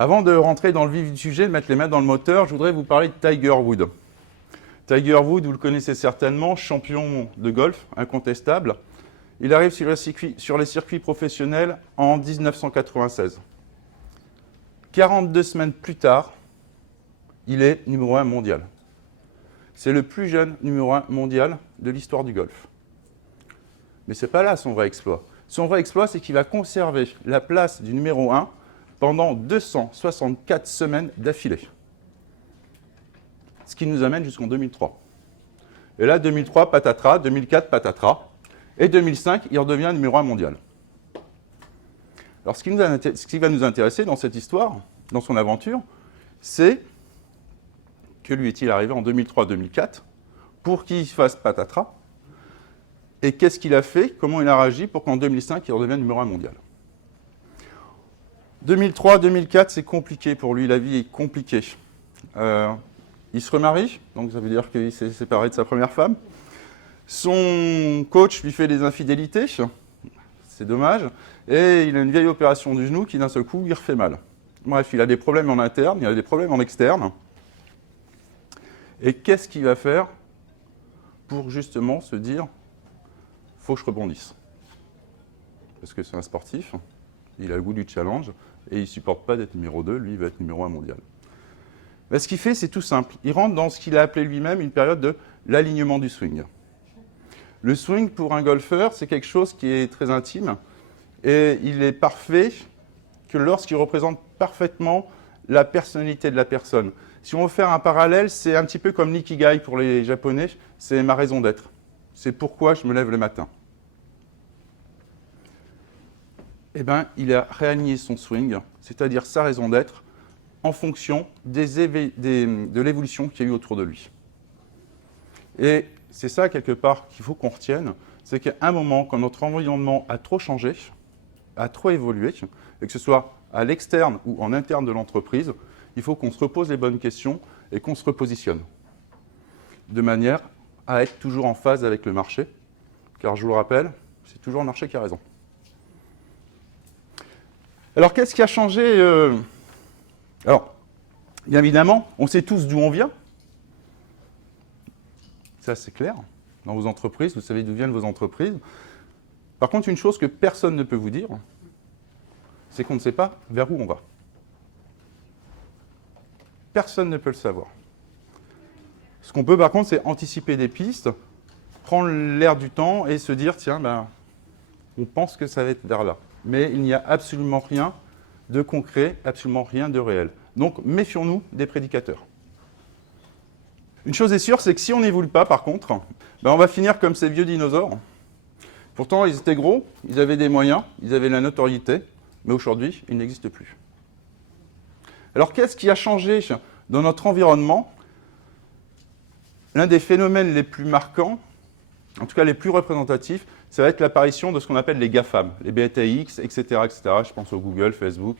Avant de rentrer dans le vif du sujet, de mettre les mains dans le moteur, je voudrais vous parler de Tiger Woods. Tiger Woods, vous le connaissez certainement, champion de golf, incontestable. Il arrive sur les circuits professionnels en 1996. 42 semaines plus tard, il est numéro 1 mondial. C'est le plus jeune numéro 1 mondial de l'histoire du golf. Mais ce n'est pas là son vrai exploit. Son vrai exploit, c'est qu'il va conserver la place du numéro 1 pendant 264 semaines d'affilée. Ce qui nous amène jusqu'en 2003. Et là, 2003, patatras, 2004, patatras. Et 2005, il redevient numéro 1 mondial. Alors, ce qui va nous intéresser dans cette histoire, dans son aventure, c'est que lui est-il arrivé en 2003-2004 pour qu'il fasse patatras. Et qu'est-ce qu'il a fait, comment il a réagi pour qu'en 2005, il redevienne numéro 1 mondial. 2003-2004, c'est compliqué pour lui, la vie est compliquée. Il se remarie, donc ça veut dire qu'il s'est séparé de sa première femme. Son coach lui fait des infidélités, c'est dommage, et il a une vieille opération du genou qui d'un seul coup lui refait mal. Bref, il a des problèmes en interne, il a des problèmes en externe. Et qu'est-ce qu'il va faire pour justement se dire « faut que je rebondisse ». Parce que c'est un sportif, il a le goût du challenge, et il ne supporte pas d'être numéro 2, lui il va être numéro 1 mondial. Ben, ce qu'il fait, c'est tout simple. Il rentre dans ce qu'il a appelé lui-même une période de l'alignement du swing. Le swing, pour un golfeur, c'est quelque chose qui est très intime, et il est parfait que lorsqu'il représente parfaitement la personnalité de la personne. Si on veut faire un parallèle, c'est un petit peu comme l'ikigai pour les Japonais, c'est ma raison d'être. C'est pourquoi je me lève le matin. Eh bien, il a réaligné son swing, c'est-à-dire sa raison d'être, en fonction de l'évolution qu'il y a eu autour de lui. Et c'est ça, quelque part, qu'il faut qu'on retienne, c'est qu'à un moment, quand notre environnement a trop changé, a trop évolué, et que ce soit à l'externe ou en interne de l'entreprise, il faut qu'on se repose les bonnes questions et qu'on se repositionne, de manière à être toujours en phase avec le marché, car je vous le rappelle, c'est toujours le marché qui a raison. Alors, qu'est-ce qui a changé Alors, bien évidemment, on sait tous d'où on vient. Ça, c'est clair. Dans vos entreprises, vous savez d'où viennent vos entreprises. Par contre, une chose que personne ne peut vous dire, c'est qu'on ne sait pas vers où on va. Personne ne peut le savoir. Ce qu'on peut, par contre, c'est anticiper des pistes, prendre l'air du temps et se dire, tiens, ben, on pense que ça va être vers là. Mais il n'y a absolument rien de concret, absolument rien de réel. Donc, méfions-nous des prédicateurs. Une chose est sûre, c'est que si on n'évolue pas, par contre, ben on va finir comme ces vieux dinosaures. Pourtant, ils étaient gros, ils avaient des moyens, ils avaient la notoriété, mais aujourd'hui, ils n'existent plus. Alors, qu'est-ce qui a changé dans notre environnement? L'un des phénomènes les plus marquants, en tout cas les plus représentatifs, ça va être l'apparition de ce qu'on appelle les GAFAM, les BATX, etc., etc., je pense au Google, Facebook,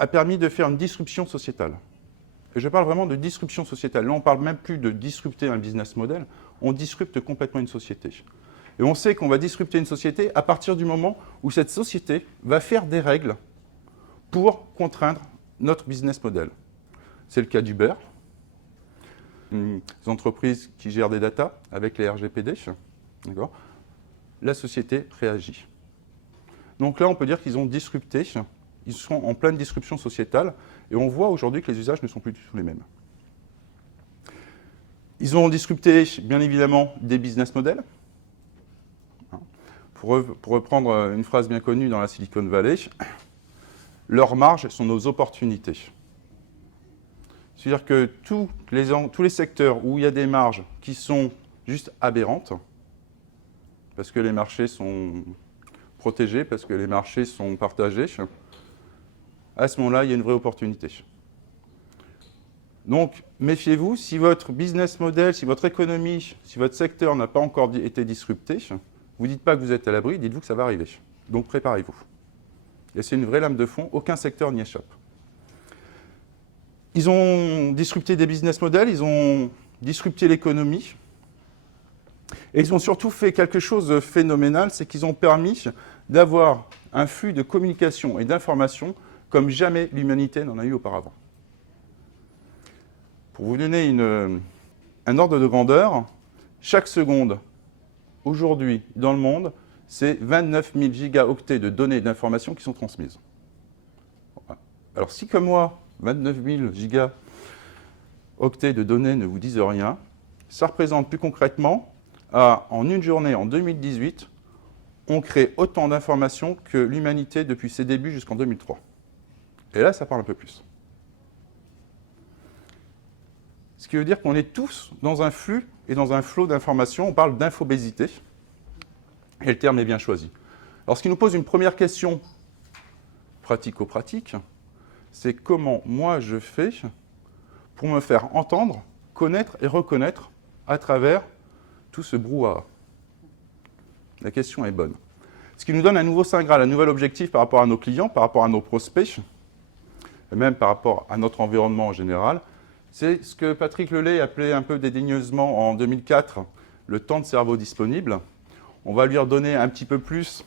a permis de faire une disruption sociétale. Et je parle vraiment de disruption sociétale. Là, on ne parle même plus de disrupter un business model, on disrupte complètement une société. Et on sait qu'on va disrupter une société à partir du moment où cette société va faire des règles pour contraindre notre business model. C'est le cas d'Uber, des entreprises qui gèrent des datas avec les RGPD. D'accord ? La société réagit. Donc là, on peut dire qu'ils ont disrupté, ils sont en pleine disruption sociétale, et on voit aujourd'hui que les usages ne sont plus du tout les mêmes. Ils ont disrupté, bien évidemment, des business models. Pour reprendre une phrase bien connue dans la Silicon Valley, leurs marges sont nos opportunités. C'est-à-dire que tous les secteurs où il y a des marges qui sont juste aberrantes, parce que les marchés sont protégés, parce que les marchés sont partagés, à ce moment-là, il y a une vraie opportunité. Donc, méfiez-vous, si votre business model, si votre économie, si votre secteur n'a pas encore été disrupté, vous ne dites pas que vous êtes à l'abri, dites-vous que ça va arriver. Donc, préparez-vous. Et c'est une vraie lame de fond, aucun secteur n'y échappe. Ils ont disrupté des business models, ils ont disrupté l'économie, et ils ont surtout fait quelque chose de phénoménal, c'est qu'ils ont permis d'avoir un flux de communication et d'informations comme jamais l'humanité n'en a eu auparavant. Pour vous donner un ordre de grandeur, chaque seconde, aujourd'hui, dans le monde, c'est 29 000 gigaoctets de données et d'informations qui sont transmises. Voilà. Alors si comme moi, 29 000 gigaoctets de données ne vous disent rien, ça représente plus concrètement, en une journée, en 2018, on crée autant d'informations que l'humanité depuis ses débuts jusqu'en 2003. Et là, ça parle un peu plus. Ce qui veut dire qu'on est tous dans un flux et dans un flot d'informations. On parle d'infobésité. Et le terme est bien choisi. Alors, ce qui nous pose une première question pratico-pratique, c'est comment moi je fais pour me faire entendre, connaître et reconnaître à travers tout ce brouhaha. La question est bonne. Ce qui nous donne un nouveau Saint Graal, un nouvel objectif par rapport à nos clients, par rapport à nos prospects, et même par rapport à notre environnement en général, c'est ce que Patrick Lelay appelait un peu dédaigneusement en 2004 le temps de cerveau disponible. On va lui redonner un petit peu plus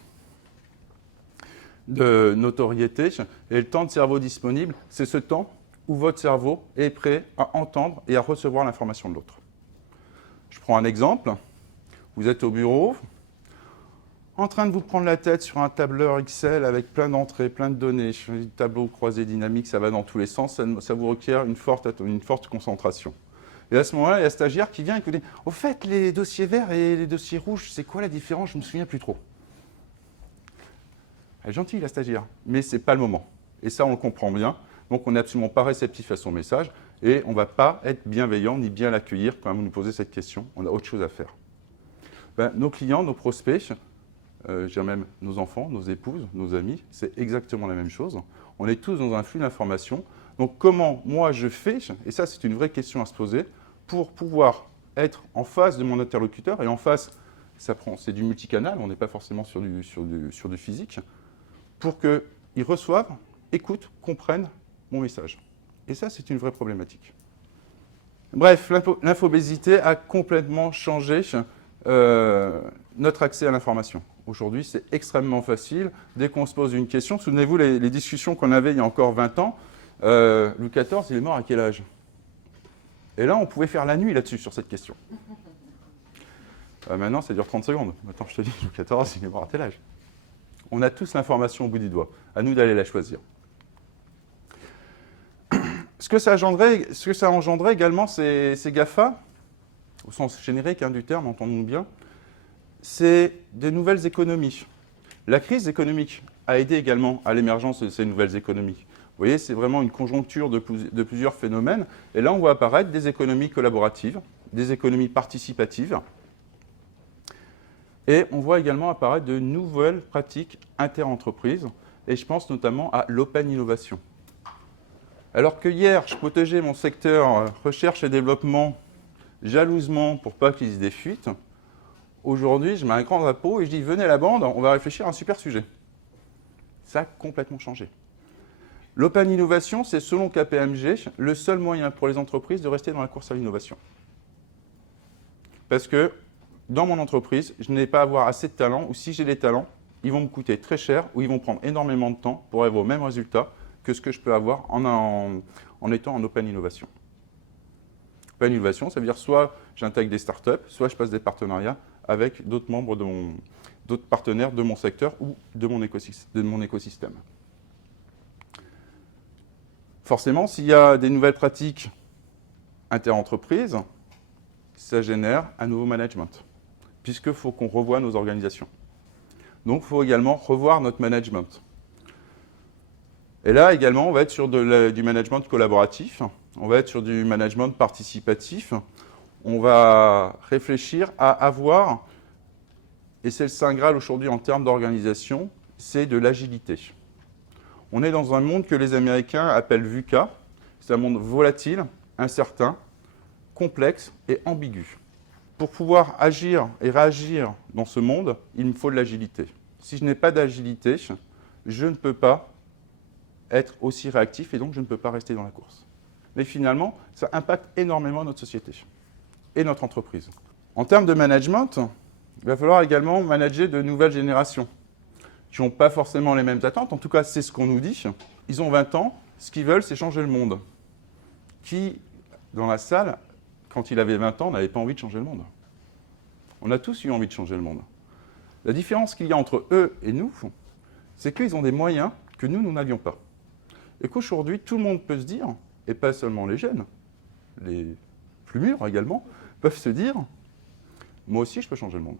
de notoriété. Et le temps de cerveau disponible, c'est ce temps où votre cerveau est prêt à entendre et à recevoir l'information de l'autre. Je prends un exemple. Vous êtes au bureau, en train de vous prendre la tête sur un tableur Excel avec plein d'entrées, plein de données, un tableau croisé dynamique, ça va dans tous les sens, ça vous requiert une forte concentration. Et à ce moment-là, il y a un stagiaire qui vient et qui dit « Au fait, les dossiers verts et les dossiers rouges, c'est quoi la différence? Je ne me souviens plus trop. » Elle est gentille, la stagiaire, mais ce n'est pas le moment. Et ça, on le comprend bien. Donc, on n'est absolument pas réceptif à son message et on ne va pas être bienveillant ni bien l'accueillir quand vous nous posez cette question. On a autre chose à faire. Nos clients, nos prospects, je dirais même nos enfants, nos épouses, nos amis, c'est exactement la même chose. On est tous dans un flux d'informations. Donc, comment moi je fais, et ça, c'est une vraie question à se poser, pour pouvoir être en face de mon interlocuteur, et en face, c'est du multicanal, on n'est pas forcément sur du physique, pour qu'ils reçoivent, écoutent, comprennent mon message. Et ça, c'est une vraie problématique. Bref, l'infobésité a complètement changé notre accès à l'information. Aujourd'hui, c'est extrêmement facile. Dès qu'on se pose une question, souvenez-vous les discussions qu'on avait il y a encore 20 ans, Louis XIV, il est mort à quel âge? Et là, on pouvait faire la nuit là-dessus, sur cette question. Maintenant, ça dure 30 secondes. Maintenant, je te dis, Louis XIV, il est mort à tel âge. On a tous l'information au bout du doigt. À nous d'aller la choisir. Ce que ça a engendré également, ces GAFA, au sens générique du terme, entendons-nous bien, c'est des nouvelles économies. La crise économique a aidé également à l'émergence de ces nouvelles économies. Vous voyez, c'est vraiment une conjoncture de plusieurs phénomènes. Et là, on voit apparaître des économies collaboratives, des économies participatives. Et on voit également apparaître de nouvelles pratiques interentreprises. Et je pense notamment à l'open innovation. Alors que hier, je protégeais mon secteur recherche et développement jalousement pour pas qu'il y ait des fuites, aujourd'hui, je mets un grand drapeau et je dis « Venez à la bande, on va réfléchir à un super sujet ». Ça a complètement changé. L'open innovation, c'est selon KPMG, le seul moyen pour les entreprises de rester dans la course à l'innovation. Parce que dans mon entreprise, je n'ai pas à avoir assez de talents, ou si j'ai des talents, ils vont me coûter très cher, ou ils vont prendre énormément de temps pour avoir au même résultat que ce que je peux avoir en étant en open innovation. Open innovation, ça veut dire soit j'intègre des startups, soit je passe des partenariats avec d'autres membres d'autres partenaires de mon secteur ou de mon écosystème. Forcément, s'il y a des nouvelles pratiques interentreprises, ça génère un nouveau management, puisqu'il faut qu'on revoie nos organisations. Donc, il faut également revoir notre management. Et là, également, on va être sur du management collaboratif, on va être sur du management participatif, on va réfléchir à avoir, et c'est le Saint Graal aujourd'hui en termes d'organisation, c'est de l'agilité. On est dans un monde que les Américains appellent VUCA, c'est un monde volatile, incertain, complexe et ambigu. Pour pouvoir agir et réagir dans ce monde, il me faut de l'agilité. Si je n'ai pas d'agilité, je ne peux pas être aussi réactif et donc je ne peux pas rester dans la course. Mais finalement, ça impacte énormément notre société et notre entreprise. En termes de management, il va falloir également manager de nouvelles générations qui n'ont pas forcément les mêmes attentes. En tout cas, c'est ce qu'on nous dit. ils ont 20 ans, ce qu'ils veulent, c'est changer le monde. Qui, dans la salle, quand il avait 20 ans, n'avait pas envie de changer le monde? On a tous eu envie de changer le monde. La différence qu'il y a entre eux et nous, c'est qu'ils ont des moyens que nous n'avions pas. Et qu'aujourd'hui, tout le monde peut se dire, et pas seulement les jeunes, les plus mûrs également, peuvent se dire, moi aussi je peux changer le monde.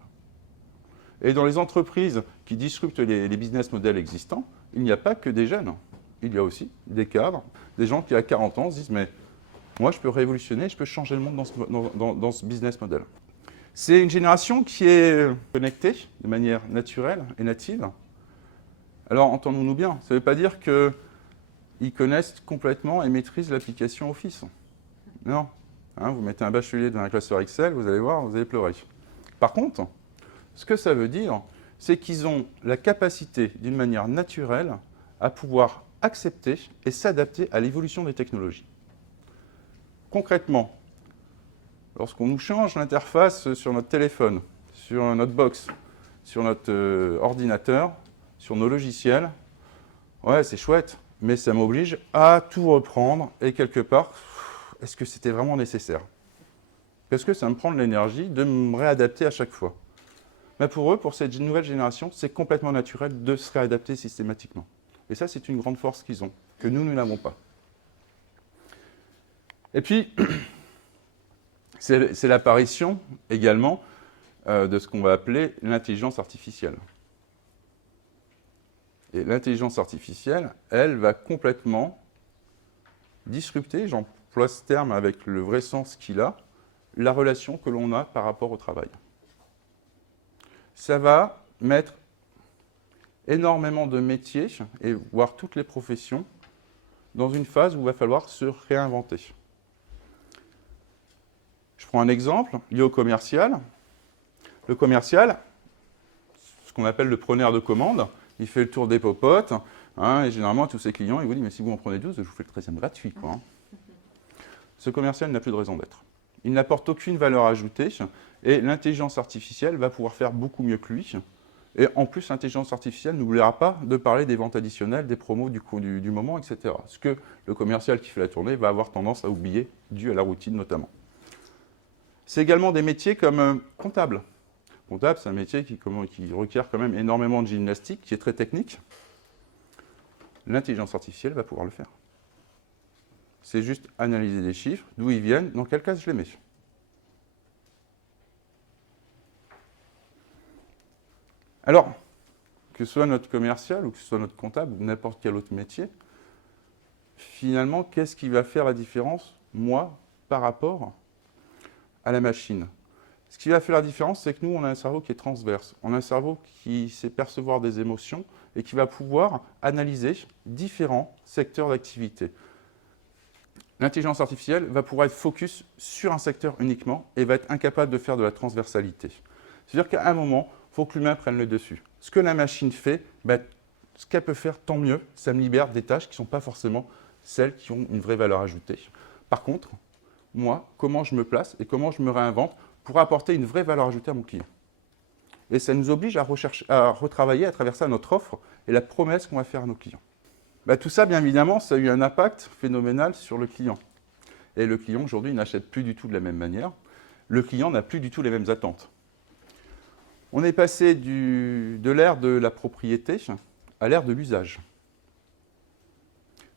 Et dans les entreprises qui disruptent les business models existants, il n'y a pas que des jeunes. Il y a aussi des cadres, des gens qui à 40 ans se disent, mais moi je peux révolutionner, je peux changer le monde dans ce business model. C'est une génération qui est connectée de manière naturelle et native. Alors entendons-nous bien, ça ne veut pas dire qu'ils connaissent complètement et maîtrisent l'application Office. Non. Hein, vous mettez un bachelier dans un classeur Excel, vous allez voir, vous allez pleurer. Par contre, ce que ça veut dire, c'est qu'ils ont la capacité, d'une manière naturelle, à pouvoir accepter et s'adapter à l'évolution des technologies. Concrètement, lorsqu'on nous change l'interface sur notre téléphone, sur notre box, sur notre ordinateur, sur nos logiciels, ouais, c'est chouette, mais ça m'oblige à tout reprendre et quelque part, est-ce que c'était vraiment nécessaire? Parce que ça me prend de l'énergie de me réadapter à chaque fois. Mais pour eux, pour cette nouvelle génération, c'est complètement naturel de se réadapter systématiquement. Et ça, c'est une grande force qu'ils ont, que nous n'avons pas. Et puis, c'est l'apparition également de ce qu'on va appeler l'intelligence artificielle. Et l'intelligence artificielle, elle va complètement disrupter, j'emploie ce terme avec le vrai sens qu'il a, la relation que l'on a par rapport au travail. Ça va mettre énormément de métiers, et voire toutes les professions, dans une phase où il va falloir se réinventer. Je prends un exemple lié au commercial. Le commercial, ce qu'on appelle le preneur de commande, il fait le tour des popotes, hein, et généralement, tous ses clients, il vous dit « mais si vous en prenez 12, je vous fais le 13e gratuit. » quoi. Ce commercial n'a plus de raison d'être. Il n'apporte aucune valeur ajoutée, et l'intelligence artificielle va pouvoir faire beaucoup mieux que lui. Et en plus, l'intelligence artificielle n'oubliera pas de parler des ventes additionnelles, des promos du moment, etc. Ce que le commercial qui fait la tournée va avoir tendance à oublier, dû à la routine notamment. C'est également des métiers comme comptable. Comptable, c'est un métier qui requiert quand même énormément de gymnastique, qui est très technique. L'intelligence artificielle va pouvoir le faire. C'est juste analyser des chiffres, d'où ils viennent, dans quel cas je les mets. Alors, que ce soit notre commercial ou que ce soit notre comptable ou n'importe quel autre métier, finalement, qu'est-ce qui va faire la différence, moi, par rapport à la machine? Ce qui va faire la différence, c'est que nous, on a un cerveau qui est transverse. On a un cerveau qui sait percevoir des émotions et qui va pouvoir analyser différents secteurs d'activité. L'intelligence artificielle va pouvoir être focus sur un secteur uniquement et va être incapable de faire de la transversalité. C'est-à-dire qu'à un moment, il faut que l'humain prenne le dessus. Ce que la machine fait, ce qu'elle peut faire, tant mieux. Ça me libère des tâches qui ne sont pas forcément celles qui ont une vraie valeur ajoutée. Par contre, moi, comment je me place et comment je me réinvente pour apporter une vraie valeur ajoutée à mon client. Et ça nous oblige à retravailler à travers ça notre offre et la promesse qu'on va faire à nos clients. Tout ça, bien évidemment, ça a eu un impact phénoménal sur le client. Et le client, aujourd'hui, n'achète plus du tout de la même manière. Le client n'a plus du tout les mêmes attentes. On est passé de l'ère de la propriété à l'ère de l'usage.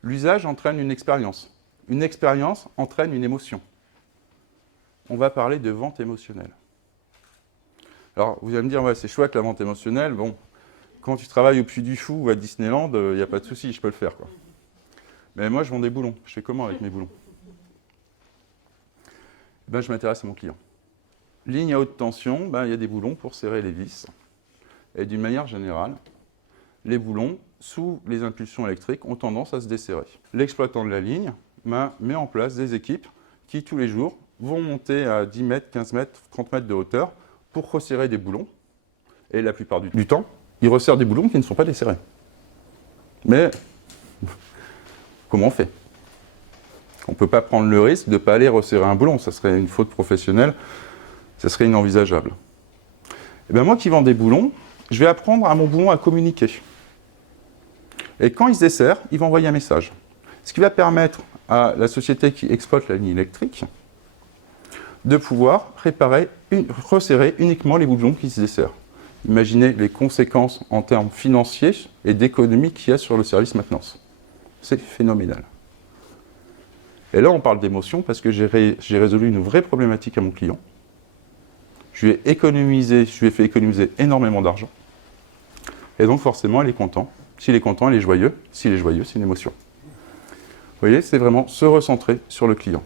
L'usage entraîne une expérience. Une expérience entraîne une émotion. On va parler de vente émotionnelle. Alors, vous allez me dire, ouais, c'est chouette la vente émotionnelle. Bon, quand tu travailles au Puy du Fou ou à Disneyland, il n'y a pas de souci, je peux le faire, quoi. Mais moi, je vends des boulons. Je fais comment avec mes boulons? Je m'intéresse à mon client. Ligne à haute tension, il y a des boulons pour serrer les vis. Et d'une manière générale, les boulons, sous les impulsions électriques, ont tendance à se desserrer. L'exploitant de la ligne met en place des équipes qui, tous les jours, vont monter à 10 mètres, 15 mètres, 30 mètres de hauteur pour resserrer des boulons. Et la plupart du temps, ils resserrent des boulons qui ne sont pas desserrés. Mais comment on fait? On ne peut pas prendre le risque de ne pas aller resserrer un boulon. Ça serait une faute professionnelle, ça serait inenvisageable. Et moi qui vends des boulons, je vais apprendre à mon boulon à communiquer. Et quand il se dessert, il va envoyer un message. Ce qui va permettre à la société qui exploite la ligne électrique de pouvoir resserrer uniquement les boulons qui se desserrent. Imaginez les conséquences en termes financiers et d'économie qu'il y a sur le service maintenance. C'est phénoménal. Et là, on parle d'émotion parce que j'ai résolu une vraie problématique à mon client. Je lui ai fait économiser énormément d'argent. Et donc, forcément, il est content. S'il est content, il est joyeux. S'il est joyeux, c'est une émotion. Vous voyez, c'est vraiment se recentrer sur le client.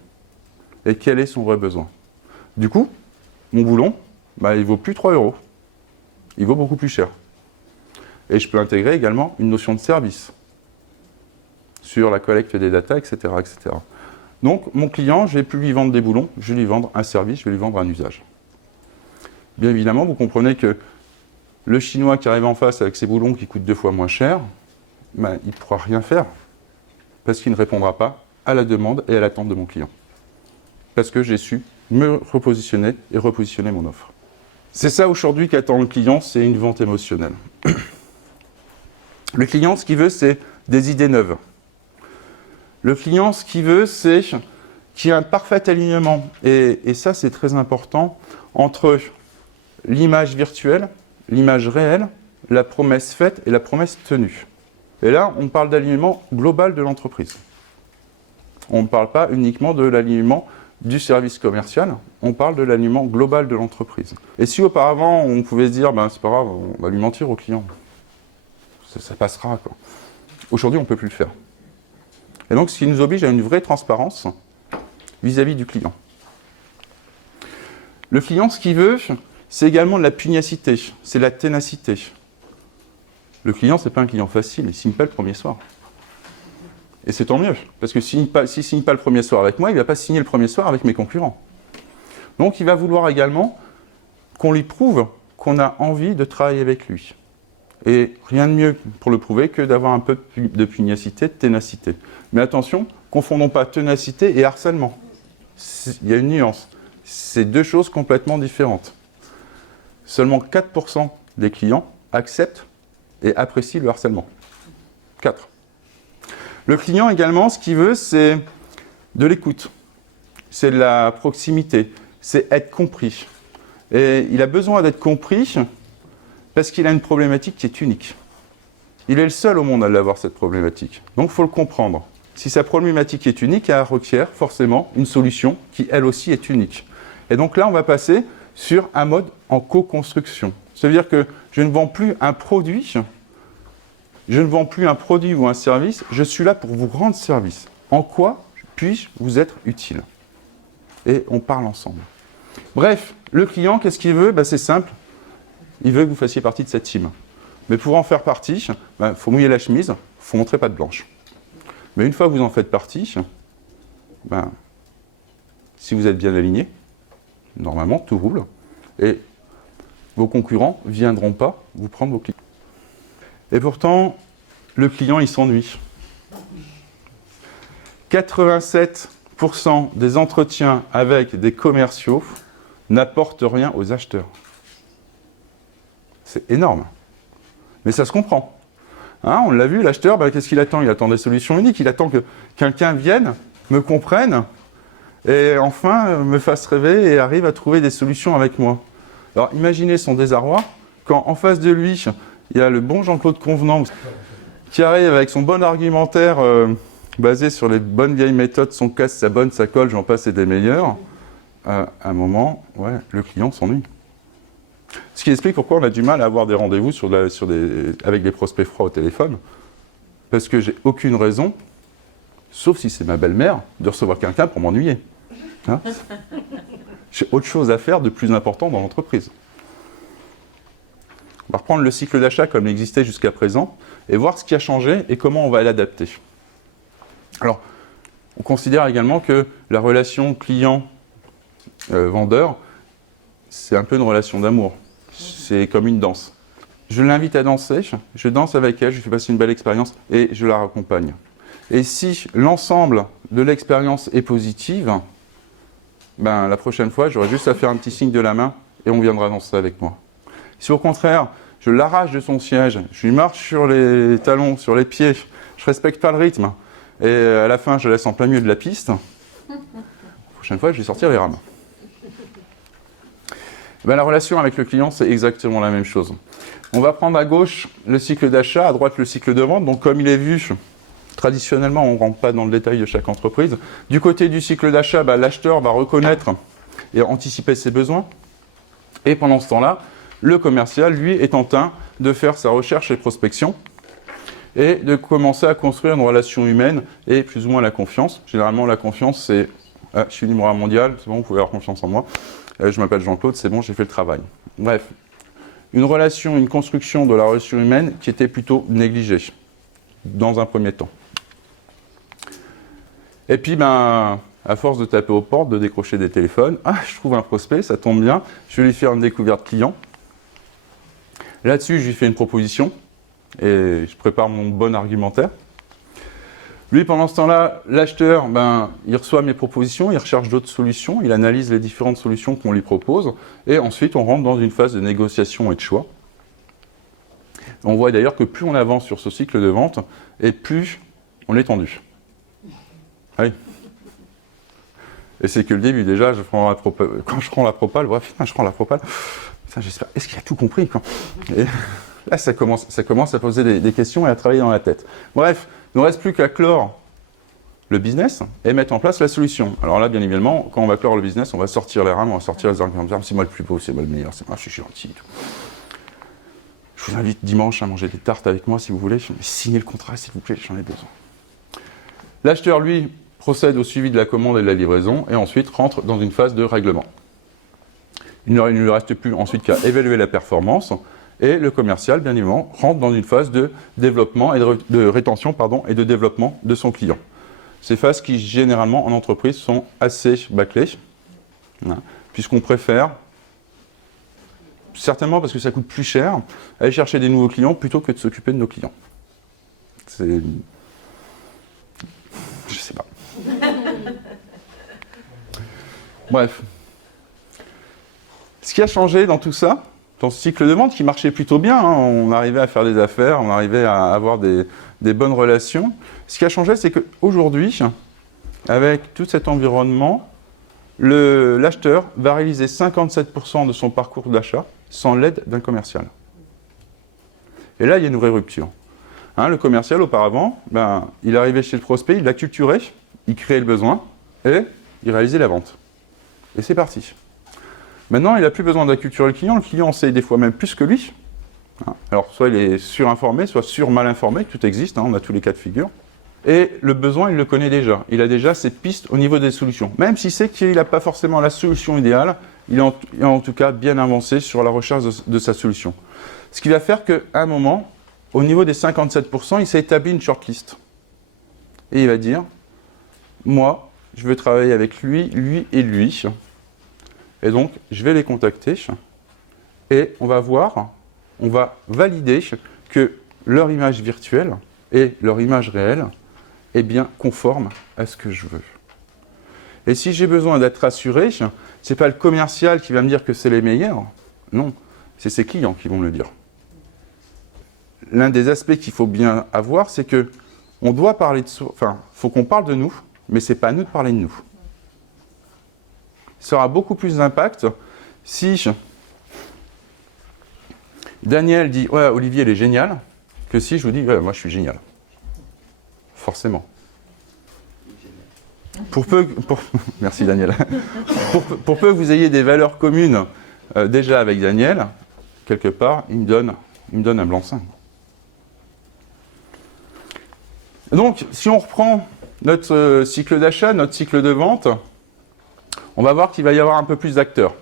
Et quel est son vrai besoin. Du coup, mon boulon, il ne vaut plus 3 €. Il vaut beaucoup plus cher. Et je peux intégrer également une notion de service sur la collecte des datas, etc., etc. Donc, mon client, je ne vais plus lui vendre des boulons, je vais lui vendre un service, je vais lui vendre un usage. Bien évidemment, vous comprenez que le Chinois qui arrive en face avec ses boulons qui coûtent 2 fois moins cher, il ne pourra rien faire parce qu'il ne répondra pas à la demande et à l'attente de mon client. Parce que j'ai su me repositionner et repositionner mon offre. C'est ça aujourd'hui qu'attend le client, c'est une vente émotionnelle. Le client, ce qu'il veut, c'est des idées neuves. Le client, ce qu'il veut, c'est qu'il y ait un parfait alignement. Et ça, c'est très important entre l'image virtuelle, l'image réelle, la promesse faite et la promesse tenue. Et là, on parle d'alignement global de l'entreprise. On ne parle pas uniquement de l'alignement du service commercial, on parle de l'alignement global de l'entreprise. Et si auparavant, on pouvait se dire, c'est pas grave, on va lui mentir au client, ça passera, quoi. Aujourd'hui, on ne peut plus le faire. Et donc, ce qui nous oblige à une vraie transparence vis-à-vis du client. Le client, ce qu'il veut, c'est également de la pugnacité, c'est la ténacité. Le client, ce n'est pas un client facile, il ne signe pas le premier soir. Et c'est tant mieux, parce que s'il ne signe pas le premier soir avec moi, il ne va pas signer le premier soir avec mes concurrents. Donc, il va vouloir également qu'on lui prouve qu'on a envie de travailler avec lui. Et rien de mieux pour le prouver que d'avoir un peu de pugnacité, de ténacité. Mais attention, confondons pas ténacité et harcèlement. Il y a une nuance. C'est deux choses complètement différentes. Seulement 4% des clients acceptent et apprécient le harcèlement. 4. Le client également, ce qu'il veut, c'est de l'écoute. C'est de la proximité. C'est être compris. Et il a besoin d'être compris parce qu'il a une problématique qui est unique. Il est le seul au monde à l'avoir, cette problématique. Donc, il faut le comprendre. Si sa problématique est unique, elle requiert forcément une solution qui, elle aussi, est unique. Et donc là, on va passer sur un mode en co-construction. Ça veut dire que je ne vends plus un produit, ou un service, je suis là pour vous rendre service. En quoi puis-je vous être utile? Et on parle ensemble. Bref, le client, qu'est-ce qu'il veut? C'est simple. Il veut que vous fassiez partie de cette team. Mais pour en faire partie, faut mouiller la chemise, il faut montrer patte blanche. Mais une fois que vous en faites partie, si vous êtes bien aligné, normalement, tout roule. Et vos concurrents ne viendront pas vous prendre vos clients. Et pourtant, le client, il s'ennuie. 87% des entretiens avec des commerciaux n'apportent rien aux acheteurs. C'est énorme. Mais ça se comprend. On l'a vu, l'acheteur, qu'est-ce qu'il attend? Il attend des solutions uniques. Il attend que quelqu'un vienne, me comprenne, et enfin me fasse rêver et arrive à trouver des solutions avec moi. Alors imaginez son désarroi quand en face de lui, il y a le bon Jean-Claude Convenant qui arrive avec son bon argumentaire basé sur les bonnes vieilles méthodes, son casse, sa bonne, sa colle, j'en passe et des meilleurs. À un moment, le client s'ennuie. Ce qui explique pourquoi on a du mal à avoir des rendez-vous avec des prospects froids au téléphone. Parce que j'ai aucune raison, sauf si c'est ma belle-mère, de recevoir quelqu'un pour m'ennuyer. J'ai autre chose à faire de plus important dans l'entreprise. On va reprendre le cycle d'achat comme il existait jusqu'à présent et voir ce qui a changé et comment on va l'adapter. Alors, on considère également que la relation client-vendeur, c'est un peu une relation d'amour. C'est comme une danse. Je l'invite à danser, je danse avec elle, je lui fais passer une belle expérience et je la raccompagne. Et si l'ensemble de l'expérience est positive, la prochaine fois, j'aurai juste à faire un petit signe de la main et on viendra danser avec moi. Si au contraire, je l'arrache de son siège, je lui marche sur les talons, sur les pieds, je respecte pas le rythme, et à la fin, je laisse en plein milieu de la piste, la prochaine fois, je vais sortir les rames. Ben, la relation avec le client, c'est exactement la même chose. On va prendre à gauche le cycle d'achat, à droite le cycle de vente. Donc comme il est vu, traditionnellement, on ne rentre pas dans le détail de chaque entreprise. Du côté du cycle d'achat, ben, l'acheteur va reconnaître et anticiper ses besoins. Et pendant ce temps-là, le commercial, lui, est en train de faire sa recherche et prospection et de commencer à construire une relation humaine et plus ou moins la confiance. Généralement, la confiance, c'est « je suis numéro 1 mondial, c'est bon, vous pouvez avoir confiance en moi. Je m'appelle Jean-Claude, c'est bon, j'ai fait le travail. » Bref, une relation, une construction de la relation humaine qui était plutôt négligée, dans un premier temps. Et puis, ben, à force de taper aux portes, de décrocher des téléphones, je trouve un prospect, ça tombe bien, je vais lui faire une découverte client. Là-dessus, je lui fais une proposition, et je prépare mon bon argumentaire. Lui, pendant ce temps-là, l'acheteur, ben, il reçoit mes propositions, il recherche d'autres solutions, il analyse les différentes solutions qu'on lui propose, et ensuite on rentre dans une phase de négociation et de choix. On voit d'ailleurs que plus on avance sur ce cycle de vente, et plus on est tendu. Oui. Et c'est que le début, déjà, quand je prends la propale, ouais, putain, je prends la propale, putain, j'espère, est-ce qu'il a tout compris, quoi. Et là, ça commence à poser des questions et à travailler dans la tête. Bref, il ne reste plus qu'à clore le business et mettre en place la solution. Alors là, bien évidemment, quand on va clore le business, on va sortir les rames, on va sortir les arguments. C'est moi le plus beau, c'est moi le meilleur, c'est moi, je suis gentil. Je vous invite dimanche à manger des tartes avec moi si vous voulez. Signez le contrat, s'il vous plaît, j'en ai besoin. L'acheteur, lui, procède au suivi de la commande et de la livraison et ensuite rentre dans une phase de règlement. Il ne lui reste plus ensuite qu'à évaluer la performance. Et le commercial, bien évidemment, rentre dans une phase de développement et de rétention et de développement de son client. Ces phases qui, généralement, en entreprise, sont assez bâclées, puisqu'on préfère, certainement parce que ça coûte plus cher, aller chercher des nouveaux clients plutôt que de s'occuper de nos clients. Je sais pas. Bref. Ce qui a changé dans tout ça, dans ce cycle de vente qui marchait plutôt bien, on arrivait à faire des affaires, on arrivait à avoir des bonnes relations. Ce qui a changé, c'est qu'aujourd'hui, avec tout cet environnement, l'acheteur va réaliser 57% de son parcours d'achat sans l'aide d'un commercial. Et là, il y a une vraie rupture. Le commercial, auparavant, il arrivait chez le prospect, il l'acculturait, il créait le besoin et il réalisait la vente. Et c'est parti. Maintenant, il n'a plus besoin d'acculturer le client en sait des fois même plus que lui. Alors, soit il est surinformé, soit sur-mal informé, tout existe, on a tous les cas de figure. Et le besoin, il le connaît déjà. Il a déjà ses pistes au niveau des solutions. Même s'il sait qu'il n'a pas forcément la solution idéale, il est en tout cas bien avancé sur la recherche de sa solution. Ce qui va faire qu'à un moment, au niveau des 57%, il s'est établi une shortlist. Et il va dire, moi, je veux travailler avec lui, lui et lui. Et donc, je vais les contacter et on va voir, on va valider que leur image virtuelle et leur image réelle est bien conforme à ce que je veux. Et si j'ai besoin d'être rassuré, ce n'est pas le commercial qui va me dire que c'est les meilleurs, non, c'est ses clients qui vont me le dire. L'un des aspects qu'il faut bien avoir, c'est que on doit parler de soi, enfin, il faut qu'on parle de nous, mais ce n'est pas à nous de parler de nous. Ça aura beaucoup plus d'impact si Daniel dit « Ouais, Olivier, il est génial », que si je vous dis « Ouais, moi, je suis génial ». Forcément. Merci, Daniel. Pour peu que vous ayez des valeurs communes déjà avec Daniel, quelque part, il me donne un blanc-seing. Donc, si on reprend notre cycle d'achat, notre cycle de vente, on va voir qu'il va y avoir un peu plus d'acteurs.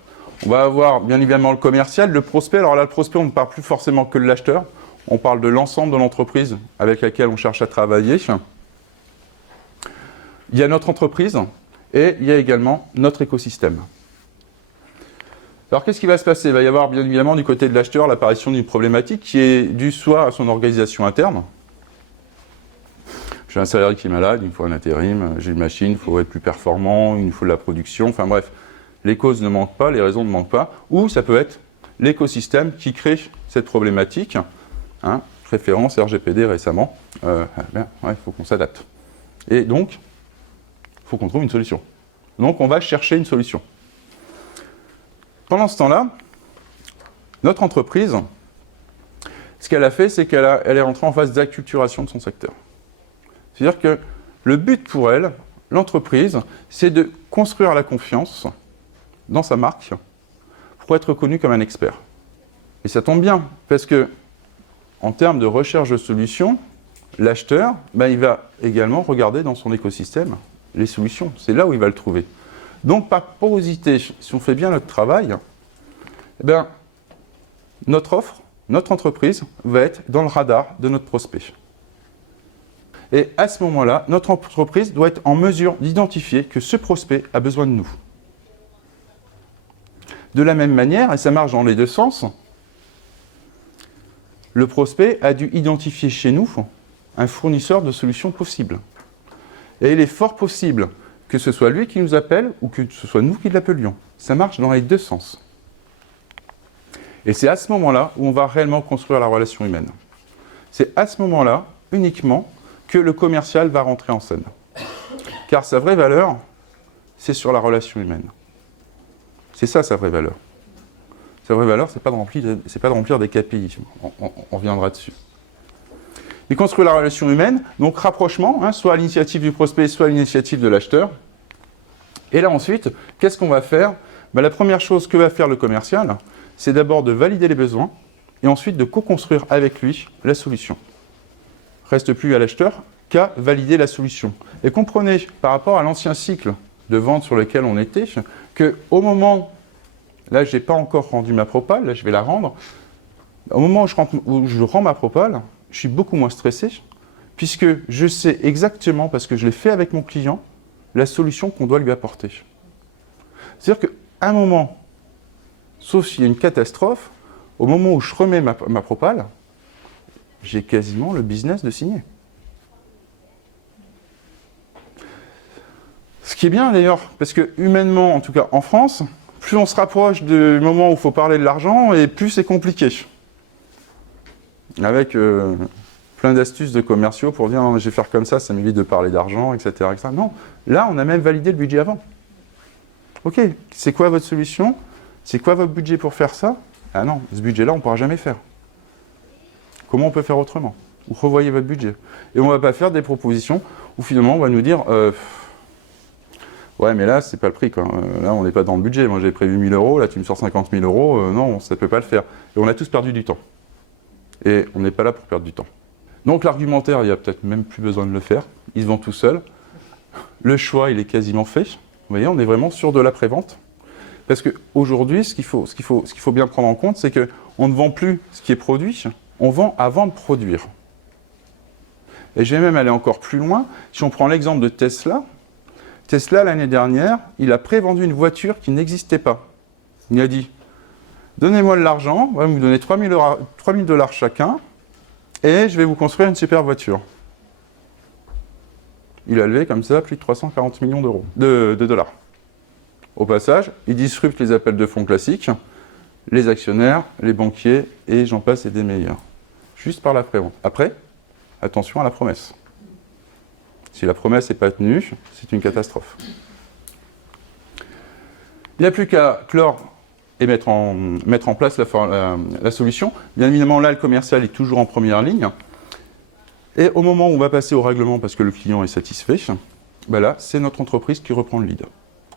On va avoir bien évidemment le commercial, le prospect. Alors là, le prospect, on ne parle plus forcément que de l'acheteur. On parle de l'ensemble de l'entreprise avec laquelle on cherche à travailler. Il y a notre entreprise et il y a également notre écosystème. Alors qu'est-ce qui va se passer? Il va y avoir bien évidemment du côté de l'acheteur l'apparition d'une problématique qui est due soit à son organisation interne. J'ai un salarié qui est malade, il me faut un intérim, j'ai une machine, il faut être plus performant, il nous faut de la production, enfin bref, les causes ne manquent pas, les raisons ne manquent pas, ou ça peut être l'écosystème qui crée cette problématique, hein, référence RGPD récemment, il faut qu'on s'adapte. Et donc, il faut qu'on trouve une solution. Donc, on va chercher une solution. Pendant ce temps-là, notre entreprise, ce qu'elle a fait, c'est qu'elle est rentrée en phase d'acculturation de son secteur. C'est-à-dire que le but pour elle, l'entreprise, c'est de construire la confiance dans sa marque pour être reconnue comme un expert. Et ça tombe bien, parce que en termes de recherche de solutions, l'acheteur, il va également regarder dans son écosystème les solutions. C'est là où il va le trouver. Donc, par porosité, si on fait bien notre travail, notre offre, notre entreprise va être dans le radar de notre prospect. Et à ce moment-là, notre entreprise doit être en mesure d'identifier que ce prospect a besoin de nous. De la même manière, et ça marche dans les deux sens, le prospect a dû identifier chez nous un fournisseur de solutions possibles. Et il est fort possible que ce soit lui qui nous appelle ou que ce soit nous qui l'appelions. Ça marche dans les deux sens. Et c'est à ce moment-là où on va réellement construire la relation humaine. C'est à ce moment-là, uniquement, que le commercial va rentrer en scène. Car sa vraie valeur, c'est sur la relation humaine. C'est ça sa vraie valeur. Sa vraie valeur, c'est pas de remplir des KPI. On reviendra dessus. Il construit la relation humaine, donc rapprochement, soit à l'initiative du prospect, soit à l'initiative de l'acheteur. Et là ensuite, qu'est-ce qu'on va faire ? La première chose que va faire le commercial, c'est d'abord de valider les besoins et ensuite de co-construire avec lui la solution. Reste plus à l'acheteur qu'à valider la solution. Et comprenez, par rapport à l'ancien cycle de vente sur lequel on était, qu'au moment, là je n'ai pas encore rendu ma propale, là je vais la rendre, au moment où je rends ma propale, je suis beaucoup moins stressé, puisque je sais exactement, parce que je l'ai fait avec mon client, la solution qu'on doit lui apporter. C'est-à-dire qu'à un moment, sauf s'il y a une catastrophe, au moment où je remets ma propale, j'ai quasiment le business de signer. Ce qui est bien d'ailleurs, parce que humainement, en tout cas en France, plus on se rapproche du moment où il faut parler de l'argent, et plus c'est compliqué. Avec plein d'astuces de commerciaux pour dire non, je vais faire comme ça m'évite de parler d'argent, etc., etc. Non, là on a même validé le budget avant. Ok, c'est quoi votre solution ? C'est quoi votre budget pour faire ça ? Ah non, ce budget-là on ne pourra jamais faire. Comment on peut faire autrement ? Ou revoyez votre budget. Et on ne va pas faire des propositions où finalement on va nous dire ouais mais là c'est pas le prix quoi. Là on n'est pas dans le budget, moi j'ai prévu 1000 €, là tu me sors 50 000 €, non ça ne peut pas le faire. Et on a tous perdu du temps. Et on n'est pas là pour perdre du temps. Donc l'argumentaire, il n'y a peut-être même plus besoin de le faire, il se vend tout seul. Le choix il est quasiment fait. Vous voyez, on est vraiment sur de l'après-vente. Parce qu'aujourd'hui, ce qu'il faut bien prendre en compte, c'est qu'on ne vend plus ce qui est produit, on vend avant de produire. Et je vais même aller encore plus loin. Si on prend l'exemple de Tesla, l'année dernière, il a prévendu une voiture qui n'existait pas. Il a dit, donnez-moi de l'argent, vous me donnez 3 000 $ chacun, et je vais vous construire une super voiture. Il a levé comme ça plus de 340 millions de dollars. Au passage, il disrupte les appels de fonds classiques, les actionnaires, les banquiers, et j'en passe et des meilleurs. Juste par la prévente. Après, attention à la promesse. Si la promesse n'est pas tenue, c'est une catastrophe. Il n'y a plus qu'à clore et mettre en place la solution. Bien évidemment, là, le commercial est toujours en première ligne. Et au moment où on va passer au règlement parce que le client est satisfait, là, c'est notre entreprise qui reprend le lead.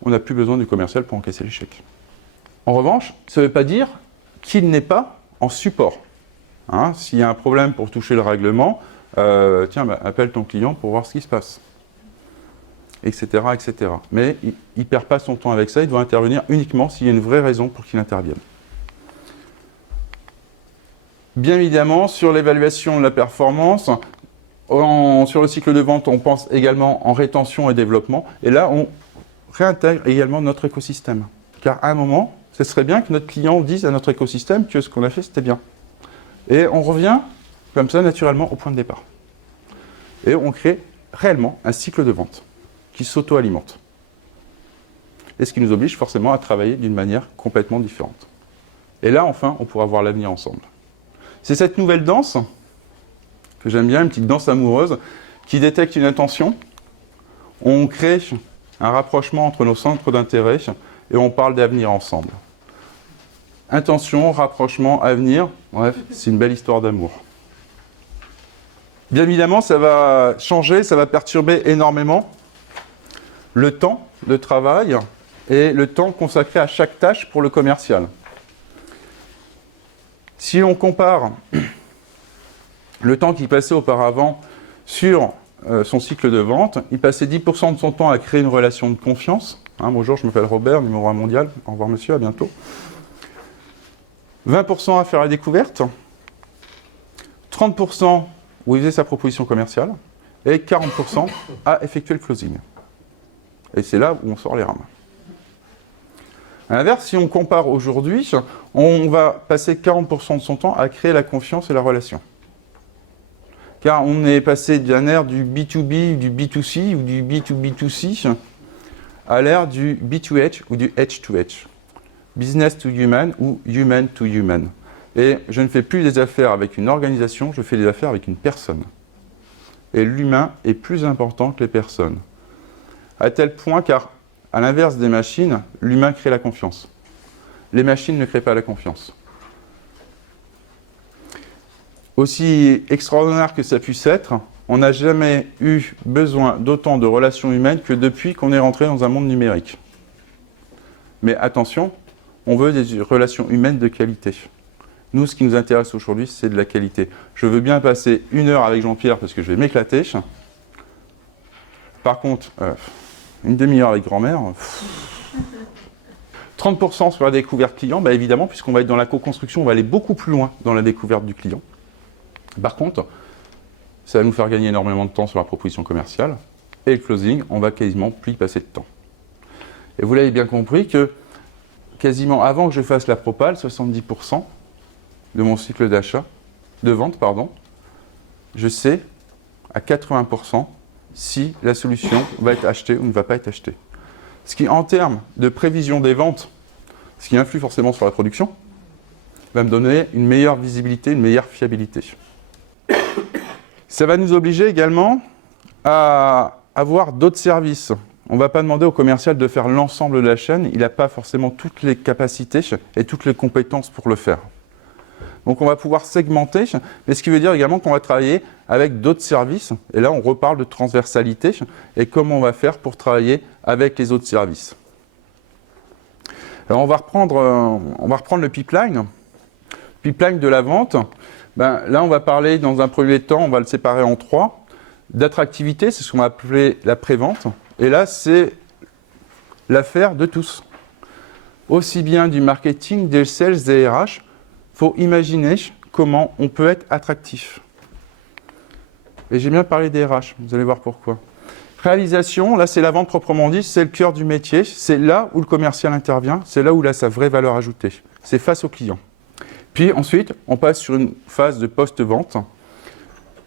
On n'a plus besoin du commercial pour encaisser l'échec. En revanche, ça ne veut pas dire qu'il n'est pas en support. S'il y a un problème pour toucher le règlement, appelle ton client pour voir ce qui se passe. Etc., etc. Mais il ne perd pas son temps avec ça, il doit intervenir uniquement s'il y a une vraie raison pour qu'il intervienne. Bien évidemment, sur l'évaluation de la performance, sur le cycle de vente, on pense également en rétention et développement. Et là, on réintègre également notre écosystème. Car à un moment, ce serait bien que notre client dise à notre écosystème que ce qu'on a fait, c'était bien. Et on revient comme ça naturellement au point de départ. Et on crée réellement un cycle de vente qui s'auto-alimente. Et ce qui nous oblige forcément à travailler d'une manière complètement différente. Et là, enfin, on pourra voir l'avenir ensemble. C'est cette nouvelle danse, que j'aime bien, une petite danse amoureuse, qui détecte une intention. On crée un rapprochement entre nos centres d'intérêt et on parle d'avenir ensemble. Intention, rapprochement, avenir, bref, c'est une belle histoire d'amour. Bien évidemment, ça va changer, ça va perturber énormément le temps de travail et le temps consacré à chaque tâche pour le commercial. Si on compare le temps qu'il passait auparavant sur son cycle de vente, il passait 10% de son temps à créer une relation de confiance. Bonjour, je m'appelle Robert, numéro 1 mondial. Au revoir monsieur, à bientôt. 20% à faire la découverte. 30% où il faisait sa proposition commerciale. Et 40% à effectuer le closing. Et c'est là où on sort les rames. À l'inverse, si on compare aujourd'hui, on va passer 40% de son temps à créer la confiance et la relation. Car on est passé d'un ère du B2B, du B2C ou du B2B2C à l'ère du B2H ou du H2H. Business to human ou human to human. Et je ne fais plus des affaires avec une organisation, je fais des affaires avec une personne. Et l'humain est plus important que les personnes. À tel point car, à l'inverse des machines, l'humain crée la confiance. Les machines ne créent pas la confiance. Aussi extraordinaire que ça puisse être, on n'a jamais eu besoin d'autant de relations humaines que depuis qu'on est rentré dans un monde numérique. Mais attention, on veut des relations humaines de qualité. Nous, ce qui nous intéresse aujourd'hui, c'est de la qualité. Je veux bien passer 1 heure avec Jean-Pierre parce que je vais m'éclater. Par contre, une demi-heure avec grand-mère, 30% sur la découverte client, évidemment, puisqu'on va être dans la co-construction, on va aller beaucoup plus loin dans la découverte du client. Par contre, ça va nous faire gagner énormément de temps sur la proposition commerciale. Et le closing, on va quasiment plus y passer de temps. Et vous l'avez bien compris que quasiment avant que je fasse la propale, 70% de mon cycle d'achat, de vente, je sais à 80% si la solution va être achetée ou ne va pas être achetée. Ce qui, en termes de prévision des ventes, ce qui influe forcément sur la production, va me donner une meilleure visibilité, une meilleure fiabilité. Ça va nous obliger également à avoir d'autres services. On ne va pas demander au commercial de faire l'ensemble de la chaîne, il n'a pas forcément toutes les capacités et toutes les compétences pour le faire. Donc on va pouvoir segmenter, mais ce qui veut dire également qu'on va travailler avec d'autres services. Et là, on reparle de transversalité et comment on va faire pour travailler avec les autres services. Alors on va reprendre le pipeline de la vente. Là, on va parler dans un premier temps, on va le séparer en 3. D'attractivité, c'est ce qu'on va appeler la pré-vente. Et là, c'est l'affaire de tous. Aussi bien du marketing, des sales, des RH. Il faut imaginer comment on peut être attractif. Et j'ai bien parlé des RH, vous allez voir pourquoi. Réalisation, là c'est la vente proprement dit, c'est le cœur du métier, c'est là où le commercial intervient, c'est là où il a sa vraie valeur ajoutée. C'est face au client. Puis ensuite, on passe sur une phase de post-vente.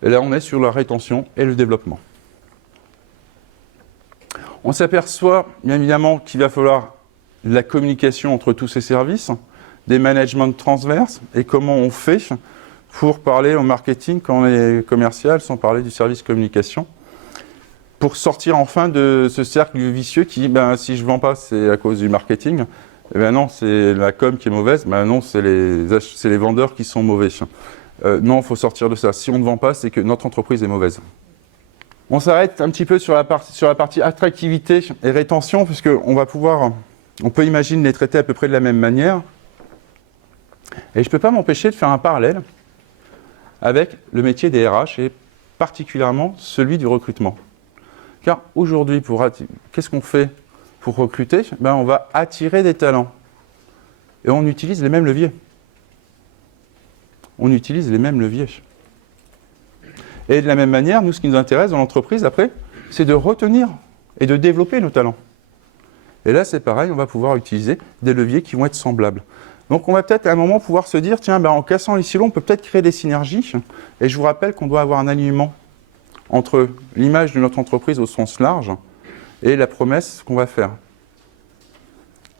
Et là, on est sur la rétention et le développement. On s'aperçoit bien évidemment qu'il va falloir la communication entre tous ces services, des managements transverses et comment on fait pour parler au marketing quand on est commercial sans parler du service communication pour sortir enfin de ce cercle vicieux qui, si je ne vends pas, c'est à cause du marketing. Non, c'est la com qui est mauvaise. Non, c'est les vendeurs qui sont mauvais. Non, il faut sortir de ça. Si on ne vend pas, c'est que notre entreprise est mauvaise. On s'arrête un petit peu sur la partie attractivité et rétention, puisqu'on peut imaginer les traiter à peu près de la même manière. Et je ne peux pas m'empêcher de faire un parallèle avec le métier des RH et particulièrement celui du recrutement. Car aujourd'hui, qu'est-ce qu'on fait pour recruter ? On va attirer des talents. Et on utilise les mêmes leviers. Et de la même manière, nous, ce qui nous intéresse dans l'entreprise, après, c'est de retenir et de développer nos talents. Et là, c'est pareil, on va pouvoir utiliser des leviers qui vont être semblables. Donc, on va peut-être à un moment pouvoir se dire, tiens, en cassant les silos, on peut peut-être créer des synergies. Et je vous rappelle qu'on doit avoir un alignement entre l'image de notre entreprise au sens large et la promesse qu'on va faire.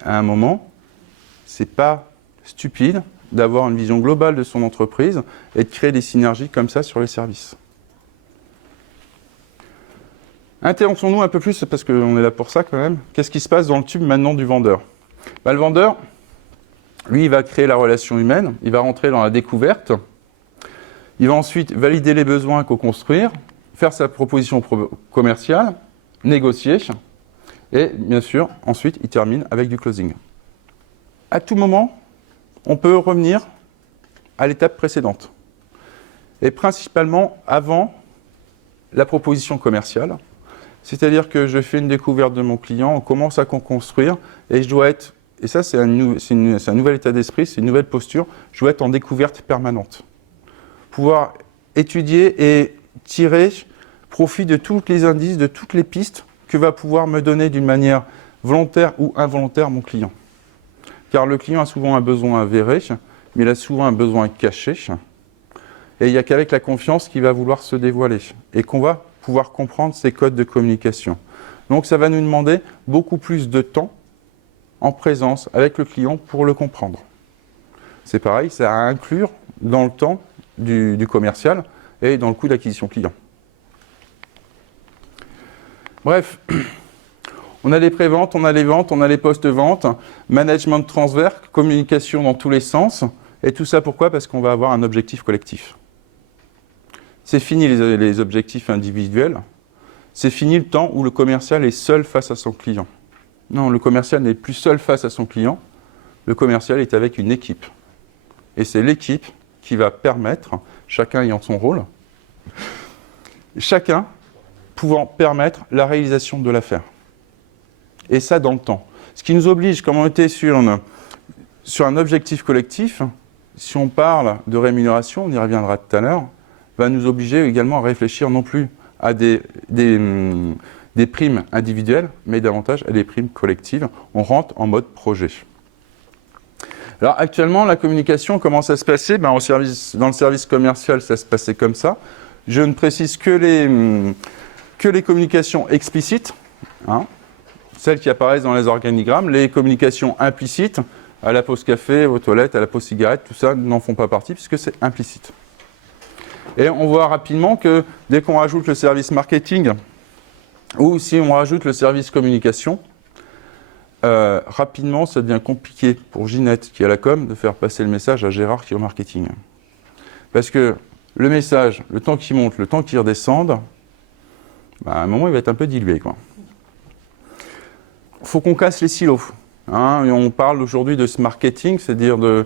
À un moment, c'est pas stupide d'avoir une vision globale de son entreprise et de créer des synergies comme ça sur les services. Intéressons-nous un peu plus, parce qu'on est là pour ça quand même. Qu'est-ce qui se passe dans le tube maintenant du vendeur? Le vendeur, lui, il va créer la relation humaine, il va rentrer dans la découverte, il va ensuite valider les besoins, co-construire, faire sa proposition commerciale, négocier, et bien sûr, ensuite, il termine avec du closing. À tout moment, on peut revenir à l'étape précédente, et principalement avant la proposition commerciale. C'est-à-dire que je fais une découverte de mon client, on commence à construire, et je dois être, et ça c'est un nouvel état d'esprit, c'est une nouvelle posture, je dois être en découverte permanente. Pouvoir étudier et tirer profit de tous les indices, de toutes les pistes que va pouvoir me donner d'une manière volontaire ou involontaire mon client. Car le client a souvent un besoin avéré, mais il a souvent un besoin caché, et il n'y a qu'avec la confiance qu'il va vouloir se dévoiler, et qu'on va pouvoir comprendre ces codes de communication. Donc ça va nous demander beaucoup plus de temps en présence avec le client pour le comprendre. C'est pareil, ça a à inclure dans le temps du commercial et dans le coût d'acquisition client. Bref, on a les pré-ventes, on a les ventes, on a les post-ventes, management transverse, communication dans tous les sens, et tout ça pourquoi? Parce qu'on va avoir un objectif collectif. C'est fini les objectifs individuels. C'est fini le temps où le commercial est seul face à son client. Non, le commercial n'est plus seul face à son client. Le commercial est avec une équipe. Et c'est l'équipe qui va permettre, chacun ayant son rôle, chacun pouvant permettre la réalisation de l'affaire. Et ça dans le temps. Ce qui nous oblige, comme on était sur un objectif collectif, si on parle de rémunération, on y reviendra tout à l'heure, va nous obliger également à réfléchir non plus à des primes individuelles, mais davantage à des primes collectives. On rentre en mode projet. Alors actuellement, la communication, comment ça se passait? Dans le service commercial, ça se passait comme ça. Je ne précise que les communications explicites, celles qui apparaissent dans les organigrammes. Les communications implicites, à la pause café, aux toilettes, à la pause cigarette, tout ça n'en font pas partie puisque c'est implicite. Et on voit rapidement que dès qu'on rajoute le service marketing, ou si on rajoute le service communication, rapidement ça devient compliqué pour Ginette qui est à la com de faire passer le message à Gérard qui est au marketing. Parce que le message, le temps qu'il monte, le temps qu'il redescende, à un moment il va être un peu dilué. Il faut qu'on casse les silos. Et on parle aujourd'hui de ce marketing, c'est-à-dire de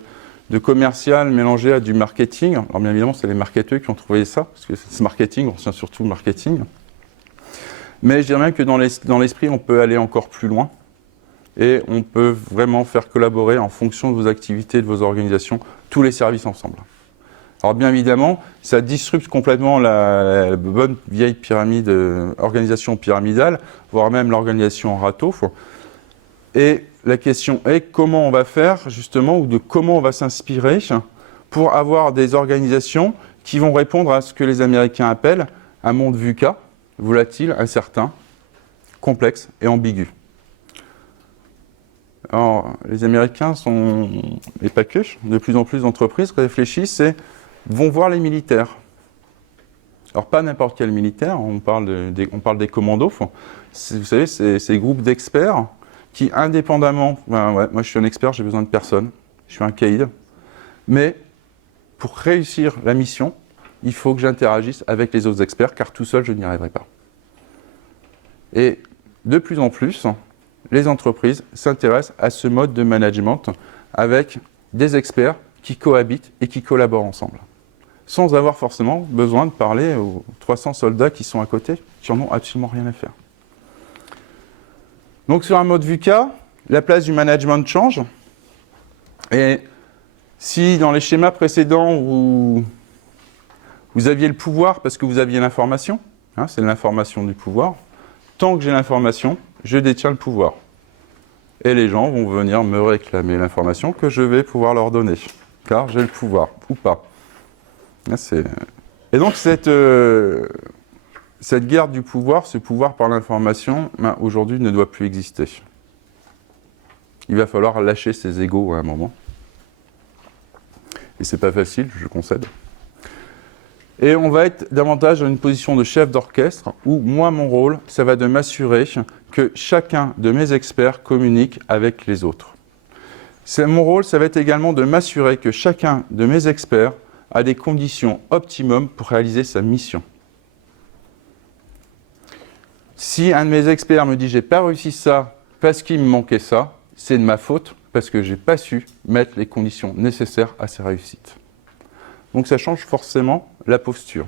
commercial mélangé à du marketing. Alors bien évidemment, c'est les marketeurs qui ont trouvé ça, parce que ce marketing, on retient surtout le marketing. Mais je dirais même que dans l'esprit, on peut aller encore plus loin. Et on peut vraiment faire collaborer en fonction de vos activités, de vos organisations, tous les services ensemble. Alors bien évidemment, ça disrupte complètement la bonne vieille pyramide, organisation pyramidale, voire même l'organisation en râteau. Et la question est comment on va faire justement, ou de comment on va s'inspirer pour avoir des organisations qui vont répondre à ce que les Américains appellent un monde VUCA, volatile, incertain, complexe et ambigu. Alors, les Américains et pas que, de plus en plus d'entreprises réfléchissent et vont voir les militaires. Alors, pas n'importe quel militaire, on parle des commandos. Vous savez, c'est ces groupes d'experts qui, indépendamment, moi je suis un expert, j'ai besoin de personne, je suis un caïd, mais pour réussir la mission, il faut que j'interagisse avec les autres experts, car tout seul, je n'y arriverai pas. Et de plus en plus, les entreprises s'intéressent à ce mode de management avec des experts qui cohabitent et qui collaborent ensemble, sans avoir forcément besoin de parler aux 300 soldats qui sont à côté, qui n'en ont absolument rien à faire. Donc sur un mode VUCA, la place du management change. Et si dans les schémas précédents, vous aviez le pouvoir parce que vous aviez l'information, c'est l'information du pouvoir, tant que j'ai l'information, je détiens le pouvoir. Et les gens vont venir me réclamer l'information que je vais pouvoir leur donner, car j'ai le pouvoir, ou pas. Et donc cette guerre du pouvoir, ce pouvoir par l'information, aujourd'hui ne doit plus exister. Il va falloir lâcher ses égos à un moment. Et c'est pas facile, je concède. Et on va être davantage dans une position de chef d'orchestre où moi, mon rôle, ça va de m'assurer que chacun de mes experts communique avec les autres. Mon rôle, ça va être également de m'assurer que chacun de mes experts a des conditions optimum pour réaliser sa mission. Si un de mes experts me dit « j'ai pas réussi ça parce qu'il me manquait ça », c'est de ma faute parce que j'ai pas su mettre les conditions nécessaires à sa réussite. Donc ça change forcément la posture,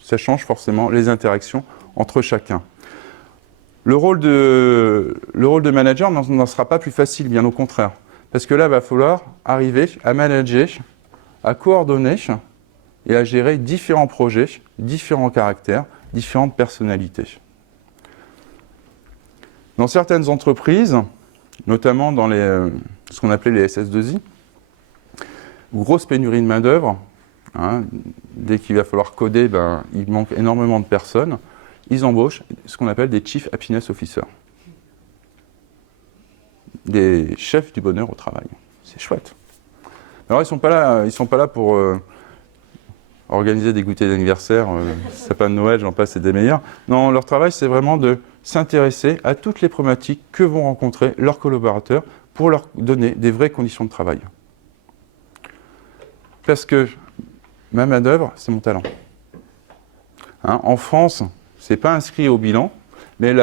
ça change forcément les interactions entre chacun. Le rôle de manager n'en sera pas plus facile, bien au contraire. Parce que là, il va falloir arriver à manager, à coordonner et à gérer différents projets, différents caractères, différentes personnalités. Dans certaines entreprises, notamment dans ce qu'on appelait les SS2I, grosse pénurie de main-d'œuvre, dès qu'il va falloir coder, il manque énormément de personnes, ils embauchent ce qu'on appelle des Chief Happiness Officers. Des chefs du bonheur au travail. C'est chouette. Alors, ils sont pas là pour organiser des goûters d'anniversaire, sapin de Noël, j'en passe, c'est des meilleurs. Non, leur travail, c'est vraiment de s'intéresser à toutes les problématiques que vont rencontrer leurs collaborateurs pour leur donner des vraies conditions de travail. Parce que ma main-d'œuvre, c'est mon talent. En France, c'est pas inscrit au bilan, mais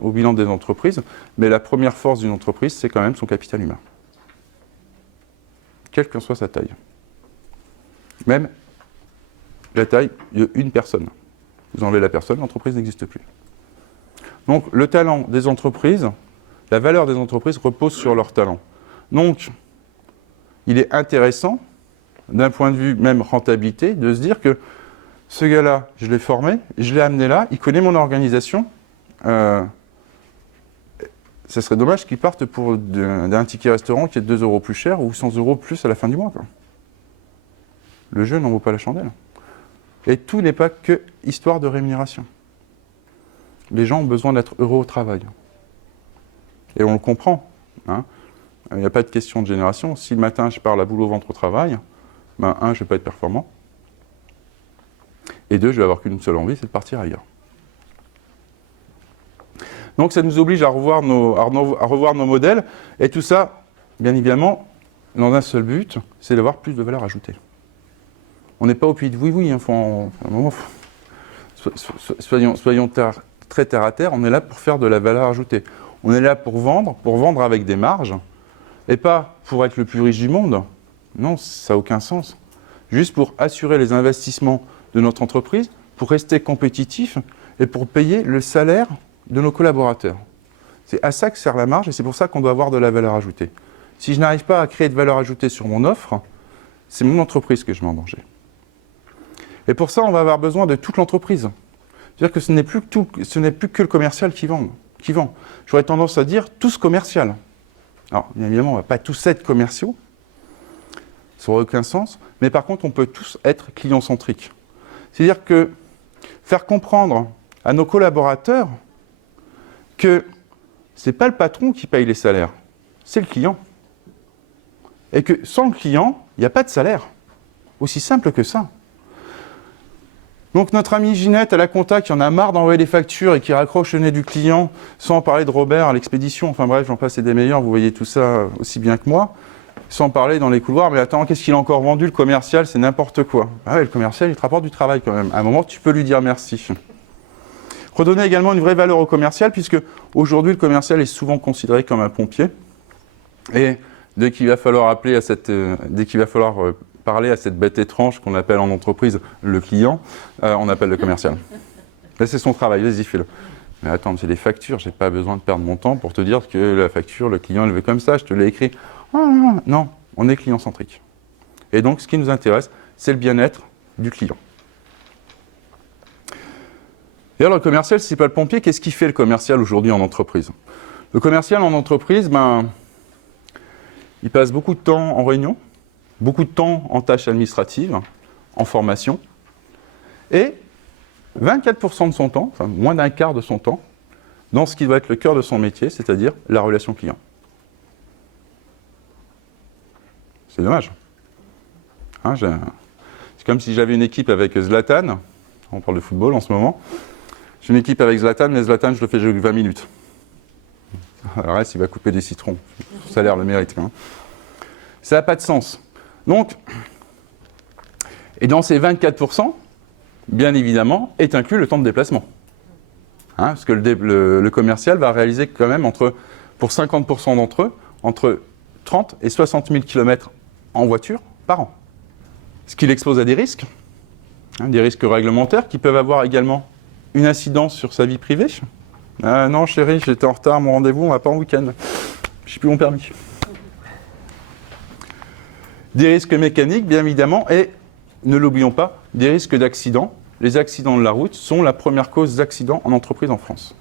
au bilan des entreprises, mais la première force d'une entreprise, c'est quand même son capital humain. Quelle que soit sa taille. Même la taille d'une personne. Vous enlevez la personne, l'entreprise n'existe plus. Donc le talent des entreprises, la valeur des entreprises repose sur leur talent. Donc, il est intéressant, d'un point de vue même rentabilité, de se dire que ce gars-là, je l'ai formé, je l'ai amené là, il connaît mon organisation. Ça serait dommage qu'il parte pour d'un ticket restaurant qui est 2 € plus cher ou 100 € plus à la fin du mois, quoi. Le jeu n'en vaut pas la chandelle. Et tout n'est pas que histoire de rémunération. Les gens ont besoin d'être heureux au travail. Et on le comprend. Il n'y a pas de question de génération. Si le matin je pars la boule au ventre au travail, je ne vais pas être performant. Et 2, je vais avoir qu'une seule envie, c'est de partir ailleurs. Donc ça nous oblige à revoir nos modèles. Et tout ça, bien évidemment, dans un seul but, c'est d'avoir plus de valeur ajoutée. On n'est pas au puits de oui, soyons très terre à terre, on est là pour faire de la valeur ajoutée. On est là pour vendre avec des marges, et pas pour être le plus riche du monde. Non, ça n'a aucun sens. Juste pour assurer les investissements de notre entreprise, pour rester compétitif et pour payer le salaire de nos collaborateurs. C'est à ça que sert la marge et c'est pour ça qu'on doit avoir de la valeur ajoutée. Si je n'arrive pas à créer de valeur ajoutée sur mon offre, c'est mon entreprise que je mets en danger. Et pour ça, on va avoir besoin de toute l'entreprise. C'est-à-dire que ce n'est plus que le commercial qui vend. J'aurais tendance à dire tous commercial. Alors, bien évidemment, on ne va pas tous être commerciaux, ça n'aurait aucun sens, mais par contre, on peut tous être client-centriques. C'est-à-dire que faire comprendre à nos collaborateurs que ce n'est pas le patron qui paye les salaires, c'est le client. Et que sans le client, il n'y a pas de salaire. Aussi simple que ça. Donc notre amie Ginette à la compta qui en a marre d'envoyer des factures et qui raccroche le nez du client, sans parler de Robert à l'expédition, enfin bref, j'en passe et des meilleurs, vous voyez tout ça aussi bien que moi, sans parler dans les couloirs, mais attends, qu'est-ce qu'il a encore vendu, le commercial, c'est n'importe quoi. Ah ouais, le commercial, il te rapporte du travail quand même. À un moment, tu peux lui dire merci. Redonner également une vraie valeur au commercial, puisque aujourd'hui, le commercial est souvent considéré comme un pompier. Et dès qu'il va falloir parler à cette bête étrange qu'on appelle en entreprise le client, on appelle le commercial. Là, c'est son travail, vas-y, fais-le. Mais attends, c'est des factures, j'ai pas besoin de perdre mon temps pour te dire que la facture, le client, il veut comme ça, je te l'ai écrit. Non, on est client-centrique. Et donc, ce qui nous intéresse, c'est le bien-être du client. Et alors, le commercial, si c'est pas le pompier, qu'est-ce qu'il fait le commercial aujourd'hui en entreprise? Le commercial en entreprise, il passe beaucoup de temps en réunion, beaucoup de temps en tâches administratives, en formation, et 24% de son temps, enfin moins d'un quart de son temps, dans ce qui doit être le cœur de son métier, c'est-à-dire la relation client. C'est dommage. Hein, c'est comme si j'avais une équipe avec Zlatan. On parle de football en ce moment. J'ai une équipe avec Zlatan, mais Zlatan, je le fais jouer 20 minutes. Le reste, il va couper des citrons. Son salaire le mérite. Hein. Ça n'a pas de sens. Donc, et dans ces 24%, bien évidemment, est inclus le temps de déplacement. Hein, parce que le commercial va réaliser quand même, pour 50% d'entre eux, entre 30 et 60 000 km en voiture par an. Ce qui l'expose à des risques, hein, des risques réglementaires qui peuvent avoir également une incidence sur sa vie privée. Ah non chérie, j'étais en retard à mon rendez-vous, on va pas en week-end. Je n'ai plus mon permis. Des risques mécaniques, bien évidemment, et ne l'oublions pas, des risques d'accidents. Les accidents de la route sont la première cause d'accidents en entreprise en France.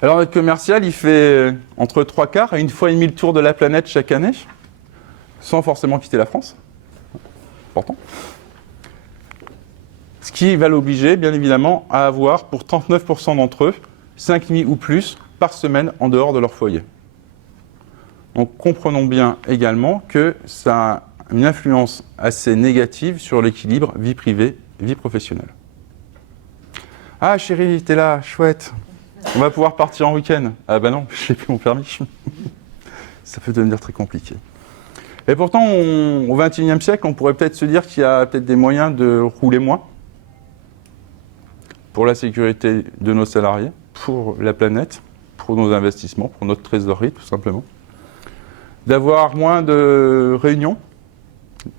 Alors notre commercial, il fait entre 3/4 et 1,5 fois le tour de la planète chaque année, sans forcément quitter la France. Important. Ce qui va l'obliger, bien évidemment, à avoir, pour 39% d'entre eux, 5 nuits ou plus par semaine en dehors de leur foyer. Donc comprenons bien également que ça a une influence assez négative sur l'équilibre vie privée, vie professionnelle. Ah chérie, t'es là, chouette. On va pouvoir partir en week-end. Ah bah non, je n'ai plus mon permis. Ça peut devenir très compliqué. Et pourtant, au XXIe siècle, on pourrait peut-être se dire qu'il y a peut-être des moyens de rouler moins pour la sécurité de nos salariés, pour la planète, pour nos investissements, pour notre trésorerie, tout simplement. D'avoir moins de réunions.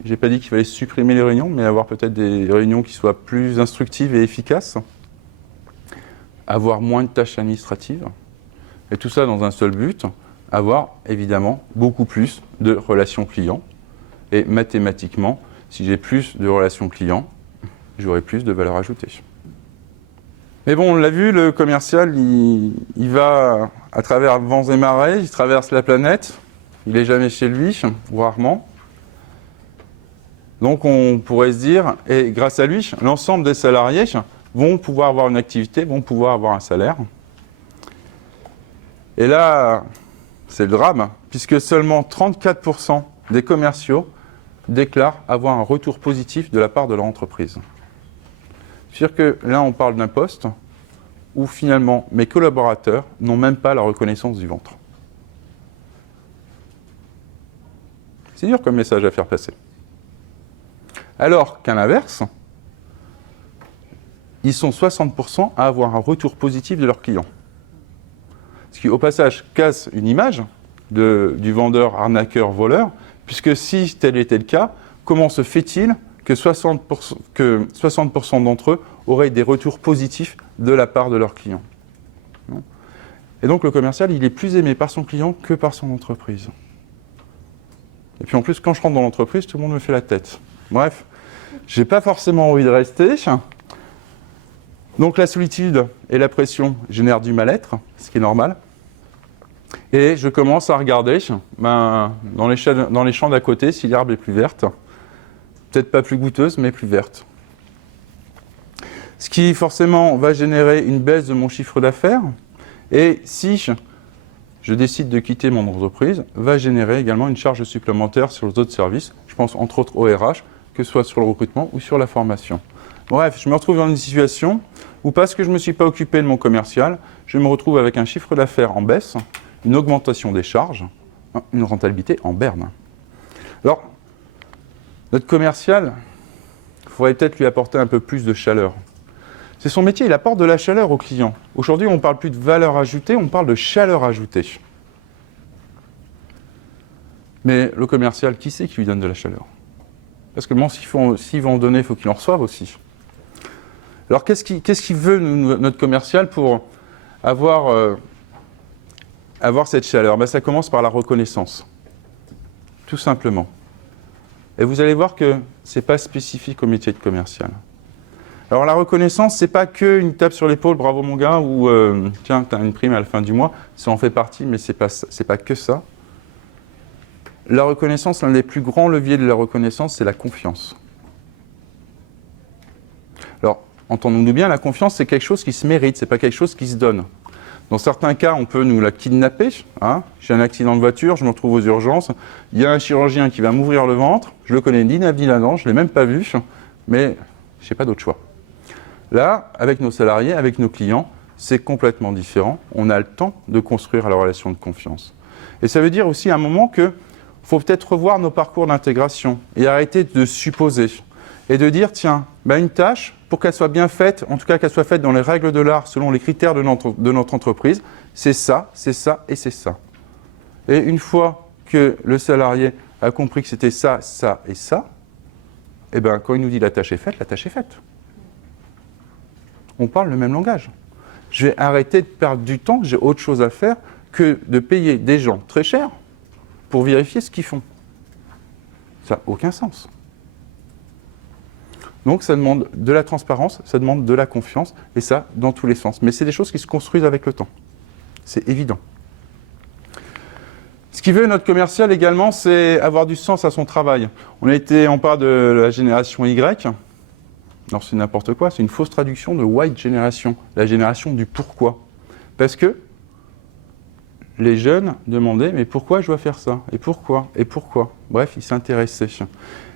Je n'ai pas dit qu'il fallait supprimer les réunions, mais avoir peut-être des réunions qui soient plus instructives et efficaces. Avoir moins de tâches administratives. Et tout ça dans un seul but, avoir évidemment beaucoup plus de relations clients. Et mathématiquement, si j'ai plus de relations clients, j'aurai plus de valeur ajoutée. Mais bon, on l'a vu, le commercial, il va à travers vents et marées, il traverse la planète, il n'est jamais chez lui, ou rarement. Donc on pourrait se dire, et grâce à lui, l'ensemble des salariés vont pouvoir avoir une activité, vont pouvoir avoir un salaire. Et là, c'est le drame, puisque seulement 34% des commerciaux déclarent avoir un retour positif de la part de leur entreprise. C'est-à-dire que là, on parle d'un poste où finalement mes collaborateurs n'ont même pas la reconnaissance du ventre. C'est dur comme message à faire passer. Alors qu'à l'inverse, ils sont 60% à avoir un retour positif de leurs clients. Ce qui, au passage, casse une image du vendeur, arnaqueur, voleur, puisque si tel était le cas, comment se fait-il que 60% d'entre eux auraient des retours positifs de la part de leurs clients. Et donc le commercial, il est plus aimé par son client que par son entreprise. Et puis en plus, quand je rentre dans l'entreprise, tout le monde me fait la tête. Bref, j'ai pas forcément envie de rester. Donc la solitude et la pression génèrent du mal-être, ce qui est normal. Et je commence à regarder dans les champs d'à côté si l'herbe est plus verte. Peut-être pas plus goûteuse, mais plus verte. Ce qui forcément va générer une baisse de mon chiffre d'affaires. Et si je décide de quitter mon entreprise, va générer également une charge supplémentaire sur les autres services. Je pense entre autres au RH, que ce soit sur le recrutement ou sur la formation. Bref, je me retrouve dans une situation où parce que je ne me suis pas occupé de mon commercial, je me retrouve avec un chiffre d'affaires en baisse, une augmentation des charges, une rentabilité en berne. Alors, notre commercial, il faudrait peut-être lui apporter un peu plus de chaleur. C'est son métier, il apporte de la chaleur aux clients. Aujourd'hui, on ne parle plus de valeur ajoutée, on parle de chaleur ajoutée. Mais le commercial, qui c'est qui lui donne de la chaleur? Parce que bon, s'il veut en donner, il faut qu'il en reçoive aussi. Alors, qu'est-ce qu'il veut, notre commercial, pour avoir cette chaleur? Ça commence par la reconnaissance, tout simplement. Et vous allez voir que ce n'est pas spécifique au métier de commercial. Alors la reconnaissance, ce n'est pas qu'une tape sur l'épaule, bravo mon gars, ou tiens, tu as une prime à la fin du mois, ça en fait partie, mais ce n'est pas que ça. La reconnaissance, l'un des plus grands leviers de la reconnaissance, c'est la confiance. Alors, entendons-nous bien, la confiance, c'est quelque chose qui se mérite, ce n'est pas quelque chose qui se donne. Dans certains cas, on peut nous la kidnapper. Hein. J'ai un accident de voiture, je me retrouve aux urgences. Il y a un chirurgien qui va m'ouvrir le ventre. Je le connais ni Nav ni Ladan, je ne l'ai même pas vu, mais je n'ai pas d'autre choix. Là, avec nos salariés, avec nos clients, c'est complètement différent. On a le temps de construire la relation de confiance. Et ça veut dire aussi à un moment qu'il faut peut-être revoir nos parcours d'intégration et arrêter de supposer. Et de dire, tiens, une tâche, pour qu'elle soit bien faite, en tout cas qu'elle soit faite dans les règles de l'art, selon les critères de notre entreprise, c'est ça et c'est ça. Et une fois que le salarié a compris que c'était ça, ça et ça, eh bien, quand il nous dit la tâche est faite, la tâche est faite. On parle le même langage. Je vais arrêter de perdre du temps, j'ai autre chose à faire que de payer des gens très chers pour vérifier ce qu'ils font. Ça n'a aucun sens. Donc ça demande de la transparence, ça demande de la confiance, et ça dans tous les sens. Mais c'est des choses qui se construisent avec le temps. C'est évident. Ce qui veut notre commercial également, c'est avoir du sens à son travail. On parle de la génération Y. Alors c'est n'importe quoi, c'est une fausse traduction de White Generation, la génération du pourquoi. Parce que les jeunes demandaient, mais pourquoi je dois faire ça? Et pourquoi? Et pourquoi? Bref, ils s'intéressaient.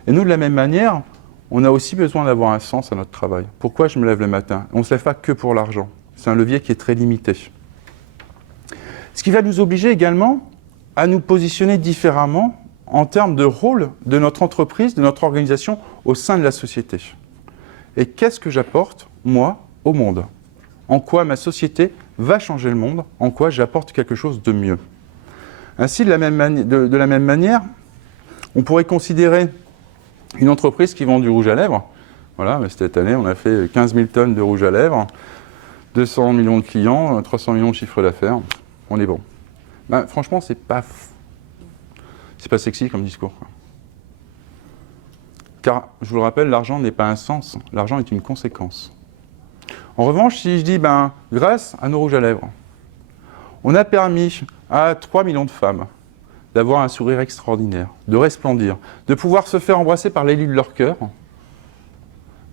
Et nous, de la même manière, on a aussi besoin d'avoir un sens à notre travail. Pourquoi je me lève le matin? On ne se lève pas que pour l'argent. C'est un levier qui est très limité. Ce qui va nous obliger également à nous positionner différemment en termes de rôle de notre entreprise, de notre organisation au sein de la société. Et qu'est-ce que j'apporte, moi, au monde? En quoi ma société va changer le monde? En quoi j'apporte quelque chose de mieux? Ainsi, de la même manière, on pourrait considérer une entreprise qui vend du rouge à lèvres. Voilà, cette année, on a fait 15 000 tonnes de rouge à lèvres, 200 millions de clients, 300 millions de chiffre d'affaires. On est bon. Franchement, c'est pas sexy comme discours. Car, je vous le rappelle, l'argent n'est pas un sens, l'argent est une conséquence. En revanche, si je dis, grâce à nos rouges à lèvres, on a permis à 3 millions de femmes d'avoir un sourire extraordinaire, de resplendir, de pouvoir se faire embrasser par l'élu de leur cœur.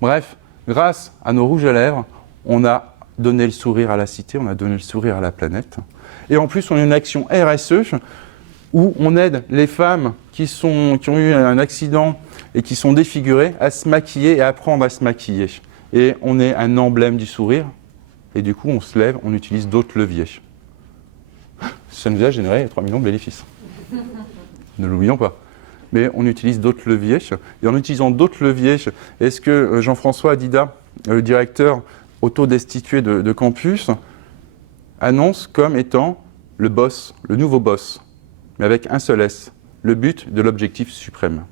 Bref, grâce à nos rouges à lèvres, on a donné le sourire à la cité, on a donné le sourire à la planète. Et en plus, on a une action RSE où on aide les femmes qui ont eu un accident et qui sont défigurées à se maquiller et à apprendre à se maquiller. Et on est un emblème du sourire. Et du coup, on se lève, on utilise d'autres leviers. Ça nous a généré 3 millions de bénéfices. Ne l'oublions pas. Mais on utilise d'autres leviers. Et en utilisant d'autres leviers, est-ce que Jean-François Adida, le directeur auto-destitué de campus, annonce comme étant le boss, le nouveau boss, mais avec un seul S, le but de l'objectif suprême.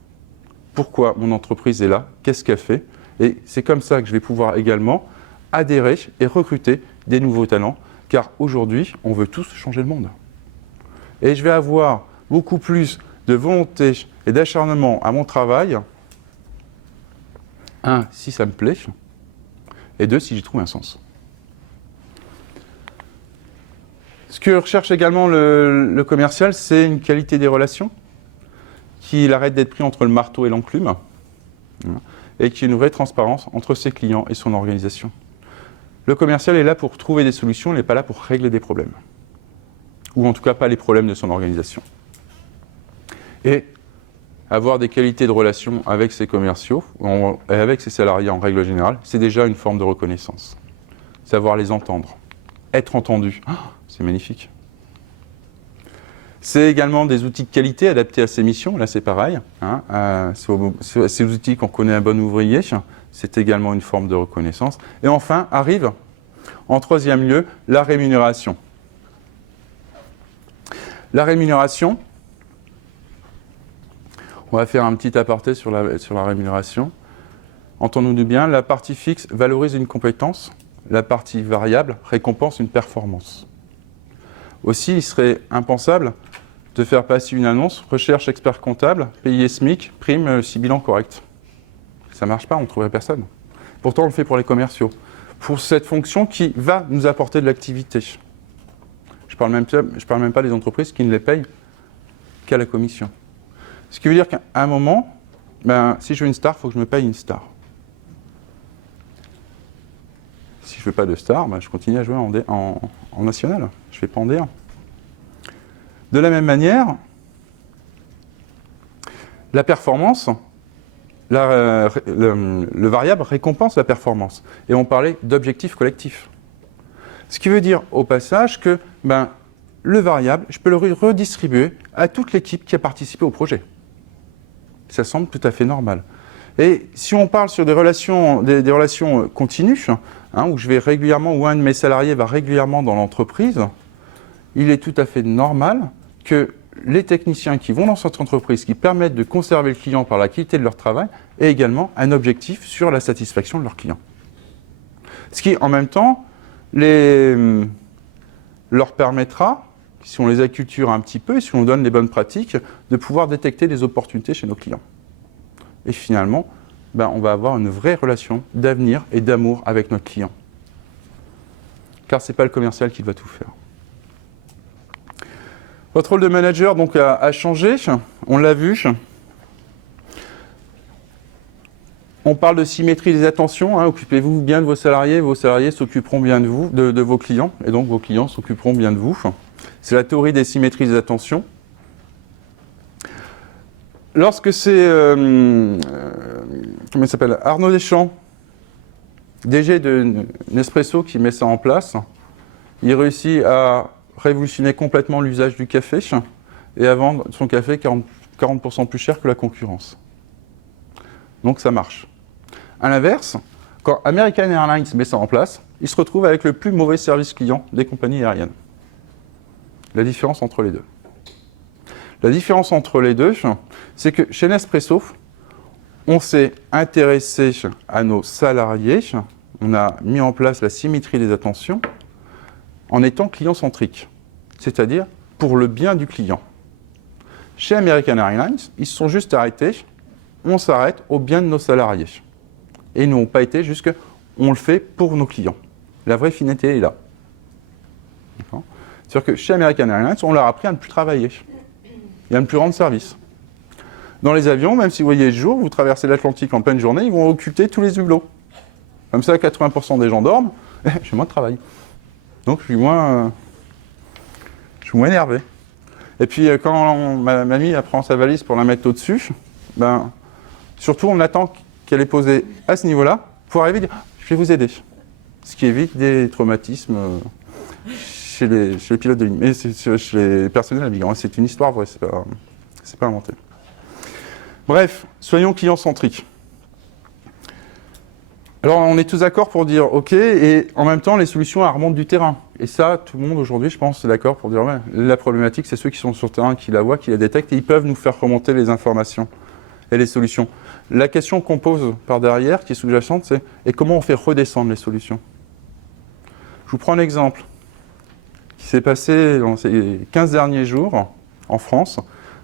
Pourquoi mon entreprise est là? Qu'est-ce qu'elle fait? Et c'est comme ça que je vais pouvoir également adhérer et recruter des nouveaux talents, car aujourd'hui, on veut tous changer le monde. Et je vais avoir beaucoup plus de volonté et d'acharnement à mon travail, un, si ça me plaît, et deux, si j'y trouve un sens. Ce que recherche également le commercial, c'est une qualité des relations, qu'il arrête d'être pris entre le marteau et l'enclume, et qu'il y ait une vraie transparence entre ses clients et son organisation. Le commercial est là pour trouver des solutions, il n'est pas là pour régler des problèmes. Ou en tout cas pas les problèmes de son organisation. Et avoir des qualités de relation avec ses commerciaux et avec ses salariés en règle générale, c'est déjà une forme de reconnaissance. Savoir les entendre, être entendu, c'est magnifique. C'est également des outils de qualité adaptés à ses missions, là c'est pareil. Ces outils qu'on connaît un bon ouvrier, c'est également une forme de reconnaissance. Et enfin, arrive, en troisième lieu, la rémunération. La rémunération, on va faire un petit aparté sur la rémunération. Entendons-nous bien, la partie fixe valorise une compétence, la partie variable récompense une performance. Aussi, il serait impensable de faire passer une annonce, recherche expert comptable, payer SMIC, prime si bilan correct. Ça ne marche pas, on ne trouverait personne. Pourtant, on le fait pour les commerciaux. Pour cette fonction qui va nous apporter de l'activité. Je ne parle même pas des entreprises qui ne les payent qu'à la commission. Ce qui veut dire qu'à un moment, si je veux une star, il faut que je me paye une star. Si je ne veux pas de star, je continue à jouer en national. Je ne fais pas en D1. De la même manière, la performance, le variable récompense la performance. Et on parlait d'objectif collectif. Ce qui veut dire au passage que le variable, je peux le redistribuer à toute l'équipe qui a participé au projet. Ça semble tout à fait normal. Et si on parle sur des relations continues, où je vais régulièrement, où un de mes salariés va régulièrement dans l'entreprise, il est tout à fait normal que les techniciens qui vont dans cette entreprise, qui permettent de conserver le client par la qualité de leur travail, aient également un objectif sur la satisfaction de leurs clients. Ce qui, en même temps, leur permettra, si on les acculture un petit peu et si on donne les bonnes pratiques, de pouvoir détecter des opportunités chez nos clients. Et finalement, on va avoir une vraie relation d'avenir et d'amour avec notre client. Car ce n'est pas le commercial qui va tout faire. Votre rôle de manager donc, a changé, on l'a vu. On parle de symétrie des attentions, occupez-vous bien de vos salariés s'occuperont bien de vous, de vos clients, et donc vos clients s'occuperont bien de vous. C'est la théorie des symétries des attentions. Lorsque c'est comment il s'appelle, Arnaud Deschamps, DG de Nespresso, qui met ça en place, il réussit à révolutionner complètement l'usage du café et à vendre son café 40% plus cher que la concurrence. Donc ça marche. À l'inverse, quand American Airlines met ça en place, il se retrouve avec le plus mauvais service client des compagnies aériennes. La différence entre les deux. La différence entre les deux, c'est que chez Nespresso, on s'est intéressé à nos salariés, on a mis en place la symétrie des attentions en étant client-centrique, c'est-à-dire pour le bien du client. Chez American Airlines, ils se sont juste arrêtés, on s'arrête au bien de nos salariés. Et ils n'ont pas été jusque, on le fait pour nos clients. La vraie finalité est là. C'est-à-dire que chez American Airlines, on leur a appris à ne plus travailler et à ne plus rendre service. Dans les avions, même si vous voyez le jour, vous traversez l'Atlantique en pleine journée, ils vont occulter tous les hublots. Comme ça, 80% des gens dorment, j'ai moins de travail. Donc je suis moins énervé. Et puis quand ma mamie prend sa valise pour la mettre au-dessus, surtout on attend qu'elle est posée à ce niveau-là pour arriver et dire « je vais vous aider ». Ce qui évite des traumatismes chez les pilotes de ligne, mais chez les personnels navigants. C'est une histoire vraie, c'est pas inventé. Bref, soyons client-centriques. Alors, on est tous d'accord pour dire OK, et en même temps, les solutions elles remontent du terrain. Et ça, tout le monde aujourd'hui, je pense, est d'accord pour dire ouais, la problématique, c'est ceux qui sont sur le terrain, qui la voient, qui la détectent, et ils peuvent nous faire remonter les informations et les solutions. La question qu'on pose par derrière, qui est sous-jacente, c'est et comment on fait redescendre les solutions? Je vous prends un exemple qui s'est passé dans ces 15 derniers jours en France,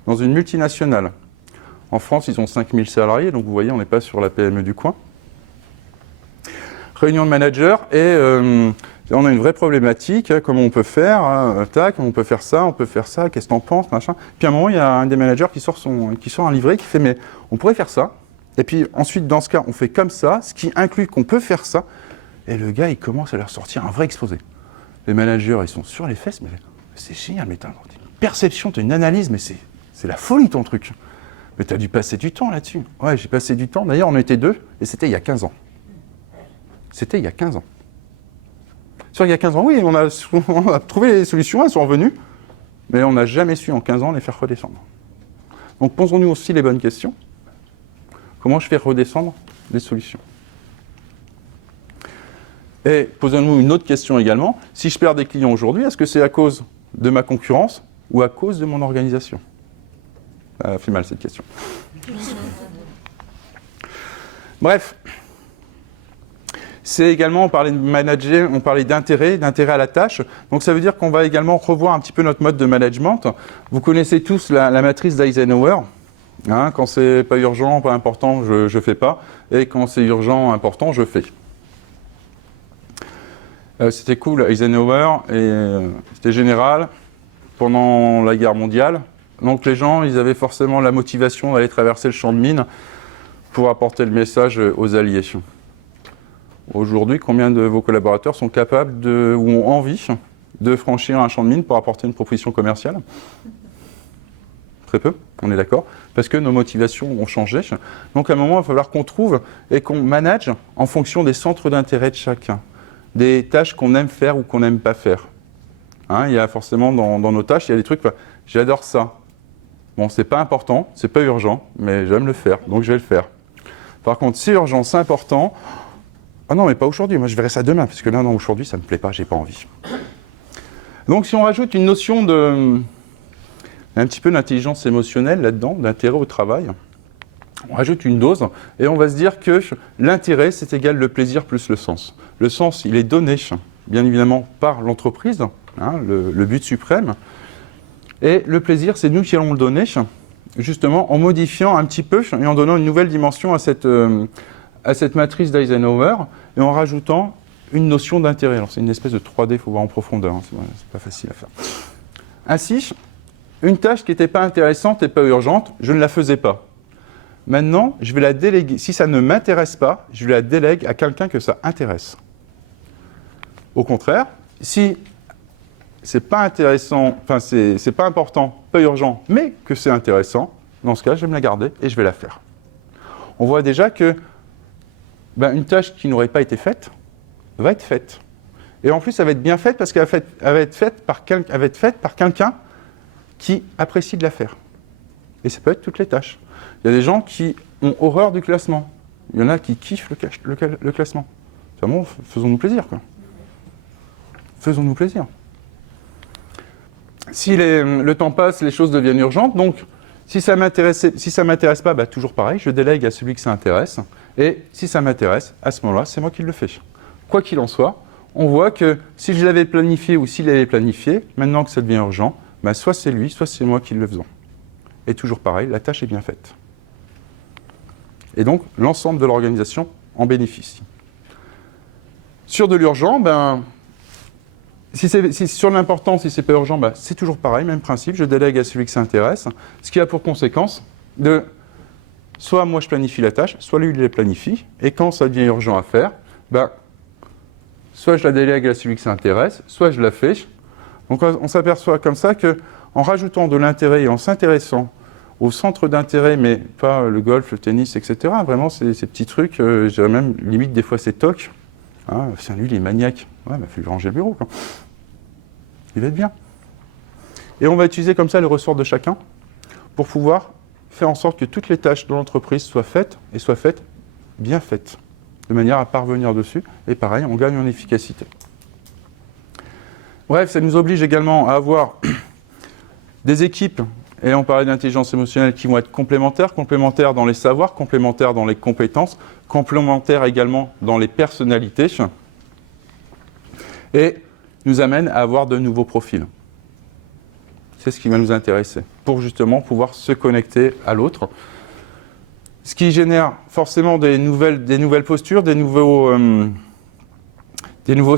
dans une multinationale. En France, ils ont 5000 salariés, donc vous voyez, on n'est pas sur la PME du coin. Réunion de managers, et on a une vraie problématique, comment on peut faire, on peut faire ça, qu'est-ce que t'en penses, machin. Puis à un moment, il y a un des managers qui sort un livret, qui fait, mais on pourrait faire ça, et puis ensuite, dans ce cas, on fait comme ça, ce qui inclut qu'on peut faire ça, et le gars, il commence à leur sortir un vrai exposé. Les managers, ils sont sur les fesses, mais c'est génial, mais t'as une perception, t'as une analyse, mais c'est la folie ton truc. Mais t'as dû passer du temps là-dessus. Ouais, j'ai passé du temps, d'ailleurs, on était 2, et c'était il y a 15 ans. C'était il y a 15 ans. Sur il y a 15 ans, oui, on a trouvé les solutions, elles sont revenues, mais on n'a jamais su en 15 ans les faire redescendre. Donc posons-nous aussi les bonnes questions. Comment je fais redescendre les solutions? Et posons-nous une autre question également. Si je perds des clients aujourd'hui, est-ce que c'est à cause de ma concurrence ou à cause de mon organisation? Ça fait mal cette question. Bref. C'est également, on parlait de manager, on parlait d'intérêt à la tâche. Donc ça veut dire qu'on va également revoir un petit peu notre mode de management. Vous connaissez tous la matrice d'Eisenhower. Quand c'est pas urgent, pas important, je fais pas. Et quand c'est urgent, important, je fais. C'était cool, Eisenhower, et c'était général pendant la guerre mondiale. Donc les gens, ils avaient forcément la motivation d'aller traverser le champ de mines pour apporter le message aux Alliés. Aujourd'hui, combien de vos collaborateurs sont capables ou ont envie de franchir un champ de mine pour apporter une proposition commerciale? Très peu, on est d'accord, parce que nos motivations ont changé. Donc à un moment, il va falloir qu'on trouve et qu'on manage en fonction des centres d'intérêt de chacun, des tâches qu'on aime faire ou qu'on n'aime pas faire. Il y a forcément dans nos tâches, il y a des trucs, j'adore ça. Bon, c'est pas important, c'est pas urgent, mais j'aime le faire, donc je vais le faire. Par contre, c'est urgent, c'est important. Ah non, mais pas aujourd'hui, moi je verrai ça demain, parce que là, non, aujourd'hui, ça me plaît pas, j'ai pas envie. Donc si on rajoute une notion un petit peu d'intelligence émotionnelle là-dedans, d'intérêt au travail, on rajoute une dose, et on va se dire que l'intérêt, c'est égal le plaisir plus le sens. Le sens, il est donné, bien évidemment, par l'entreprise, le but suprême, et le plaisir, c'est nous qui allons le donner, justement en modifiant un petit peu et en donnant une nouvelle dimension à cette matrice d'Eisenhower et en rajoutant une notion d'intérêt. Alors c'est une espèce de 3D, il faut voir en profondeur, c'est pas facile à faire. Ainsi, une tâche qui n'était pas intéressante et pas urgente, je ne la faisais pas. Maintenant, je vais la déléguer. Si ça ne m'intéresse pas, je la délègue à quelqu'un que ça intéresse. Au contraire, si c'est pas intéressant, enfin c'est pas important, pas urgent, mais que c'est intéressant, dans ce cas, je vais me la garder et je vais la faire. On voit déjà que une tâche qui n'aurait pas été faite va être faite. Et en plus, elle va être bien faite parce qu'elle va être faite par quelqu'un qui apprécie de la faire. Et ça peut être toutes les tâches. Il y a des gens qui ont horreur du classement. Il y en a qui kiffent le classement. C'est vraiment, faisons-nous plaisir, quoi. Faisons-nous plaisir. Si le temps passe, les choses deviennent urgentes. Donc, si ça ne m'intéresse pas, toujours pareil, je délègue à celui que ça intéresse. Et si ça m'intéresse, à ce moment-là, c'est moi qui le fais. Quoi qu'il en soit, on voit que si je l'avais planifié ou s'il l'avait planifié, maintenant que ça devient urgent, soit c'est lui, soit c'est moi qui le faisons. Et toujours pareil, la tâche est bien faite. Et donc, l'ensemble de l'organisation en bénéficie. Sur de l'urgent, si sur l'important, si c'est pas urgent, c'est toujours pareil, même principe, je délègue à celui que ça intéresse, ce qui a pour conséquence de soit moi je planifie la tâche, soit lui il la planifie, et quand ça devient urgent à faire, soit je la délègue à celui que ça intéresse, soit je la fais. Donc on s'aperçoit comme ça qu'en rajoutant de l'intérêt et en s'intéressant au centre d'intérêt, mais pas le golf, le tennis, etc., vraiment ces petits trucs, je dirais même limite des fois c'est toc. Tiens, lui, il est maniaque. Ouais, il faut lui ranger le bureau, quoi. Il va être bien. Et on va utiliser comme ça les ressorts de chacun pour pouvoir faire en sorte que toutes les tâches de l'entreprise soient faites et soient faites bien faites, de manière à parvenir dessus. Et pareil, on gagne en efficacité. Bref, ça nous oblige également à avoir des équipes, et là on parlait d'intelligence émotionnelle, qui vont être complémentaires dans les savoirs, complémentaires dans les compétences, complémentaires également dans les personnalités, et nous amène à avoir de nouveaux profils. C'est ce qui va nous intéresser, pour justement pouvoir se connecter à l'autre. Ce qui génère forcément des nouvelles postures, des nouveaux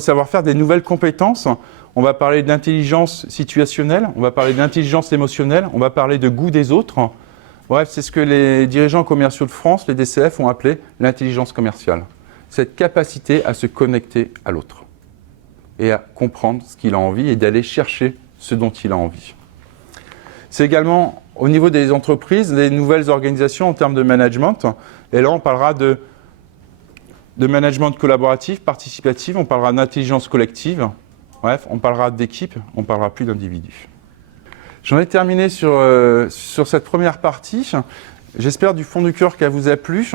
savoir-faire, des nouvelles compétences. On va parler d'intelligence situationnelle, on va parler d'intelligence émotionnelle, on va parler de goût des autres. Bref, c'est ce que les dirigeants commerciaux de France, les DCF, ont appelé l'intelligence commerciale. Cette capacité à se connecter à l'autre et à comprendre ce qu'il a envie et d'aller chercher ce dont il a envie. C'est également, au niveau des entreprises, des nouvelles organisations en termes de management. Et là, on parlera de management collaboratif, participatif, on parlera d'intelligence collective. Bref, on parlera d'équipe, on ne parlera plus d'individus. J'en ai terminé sur cette première partie. J'espère du fond du cœur qu'elle vous a plu.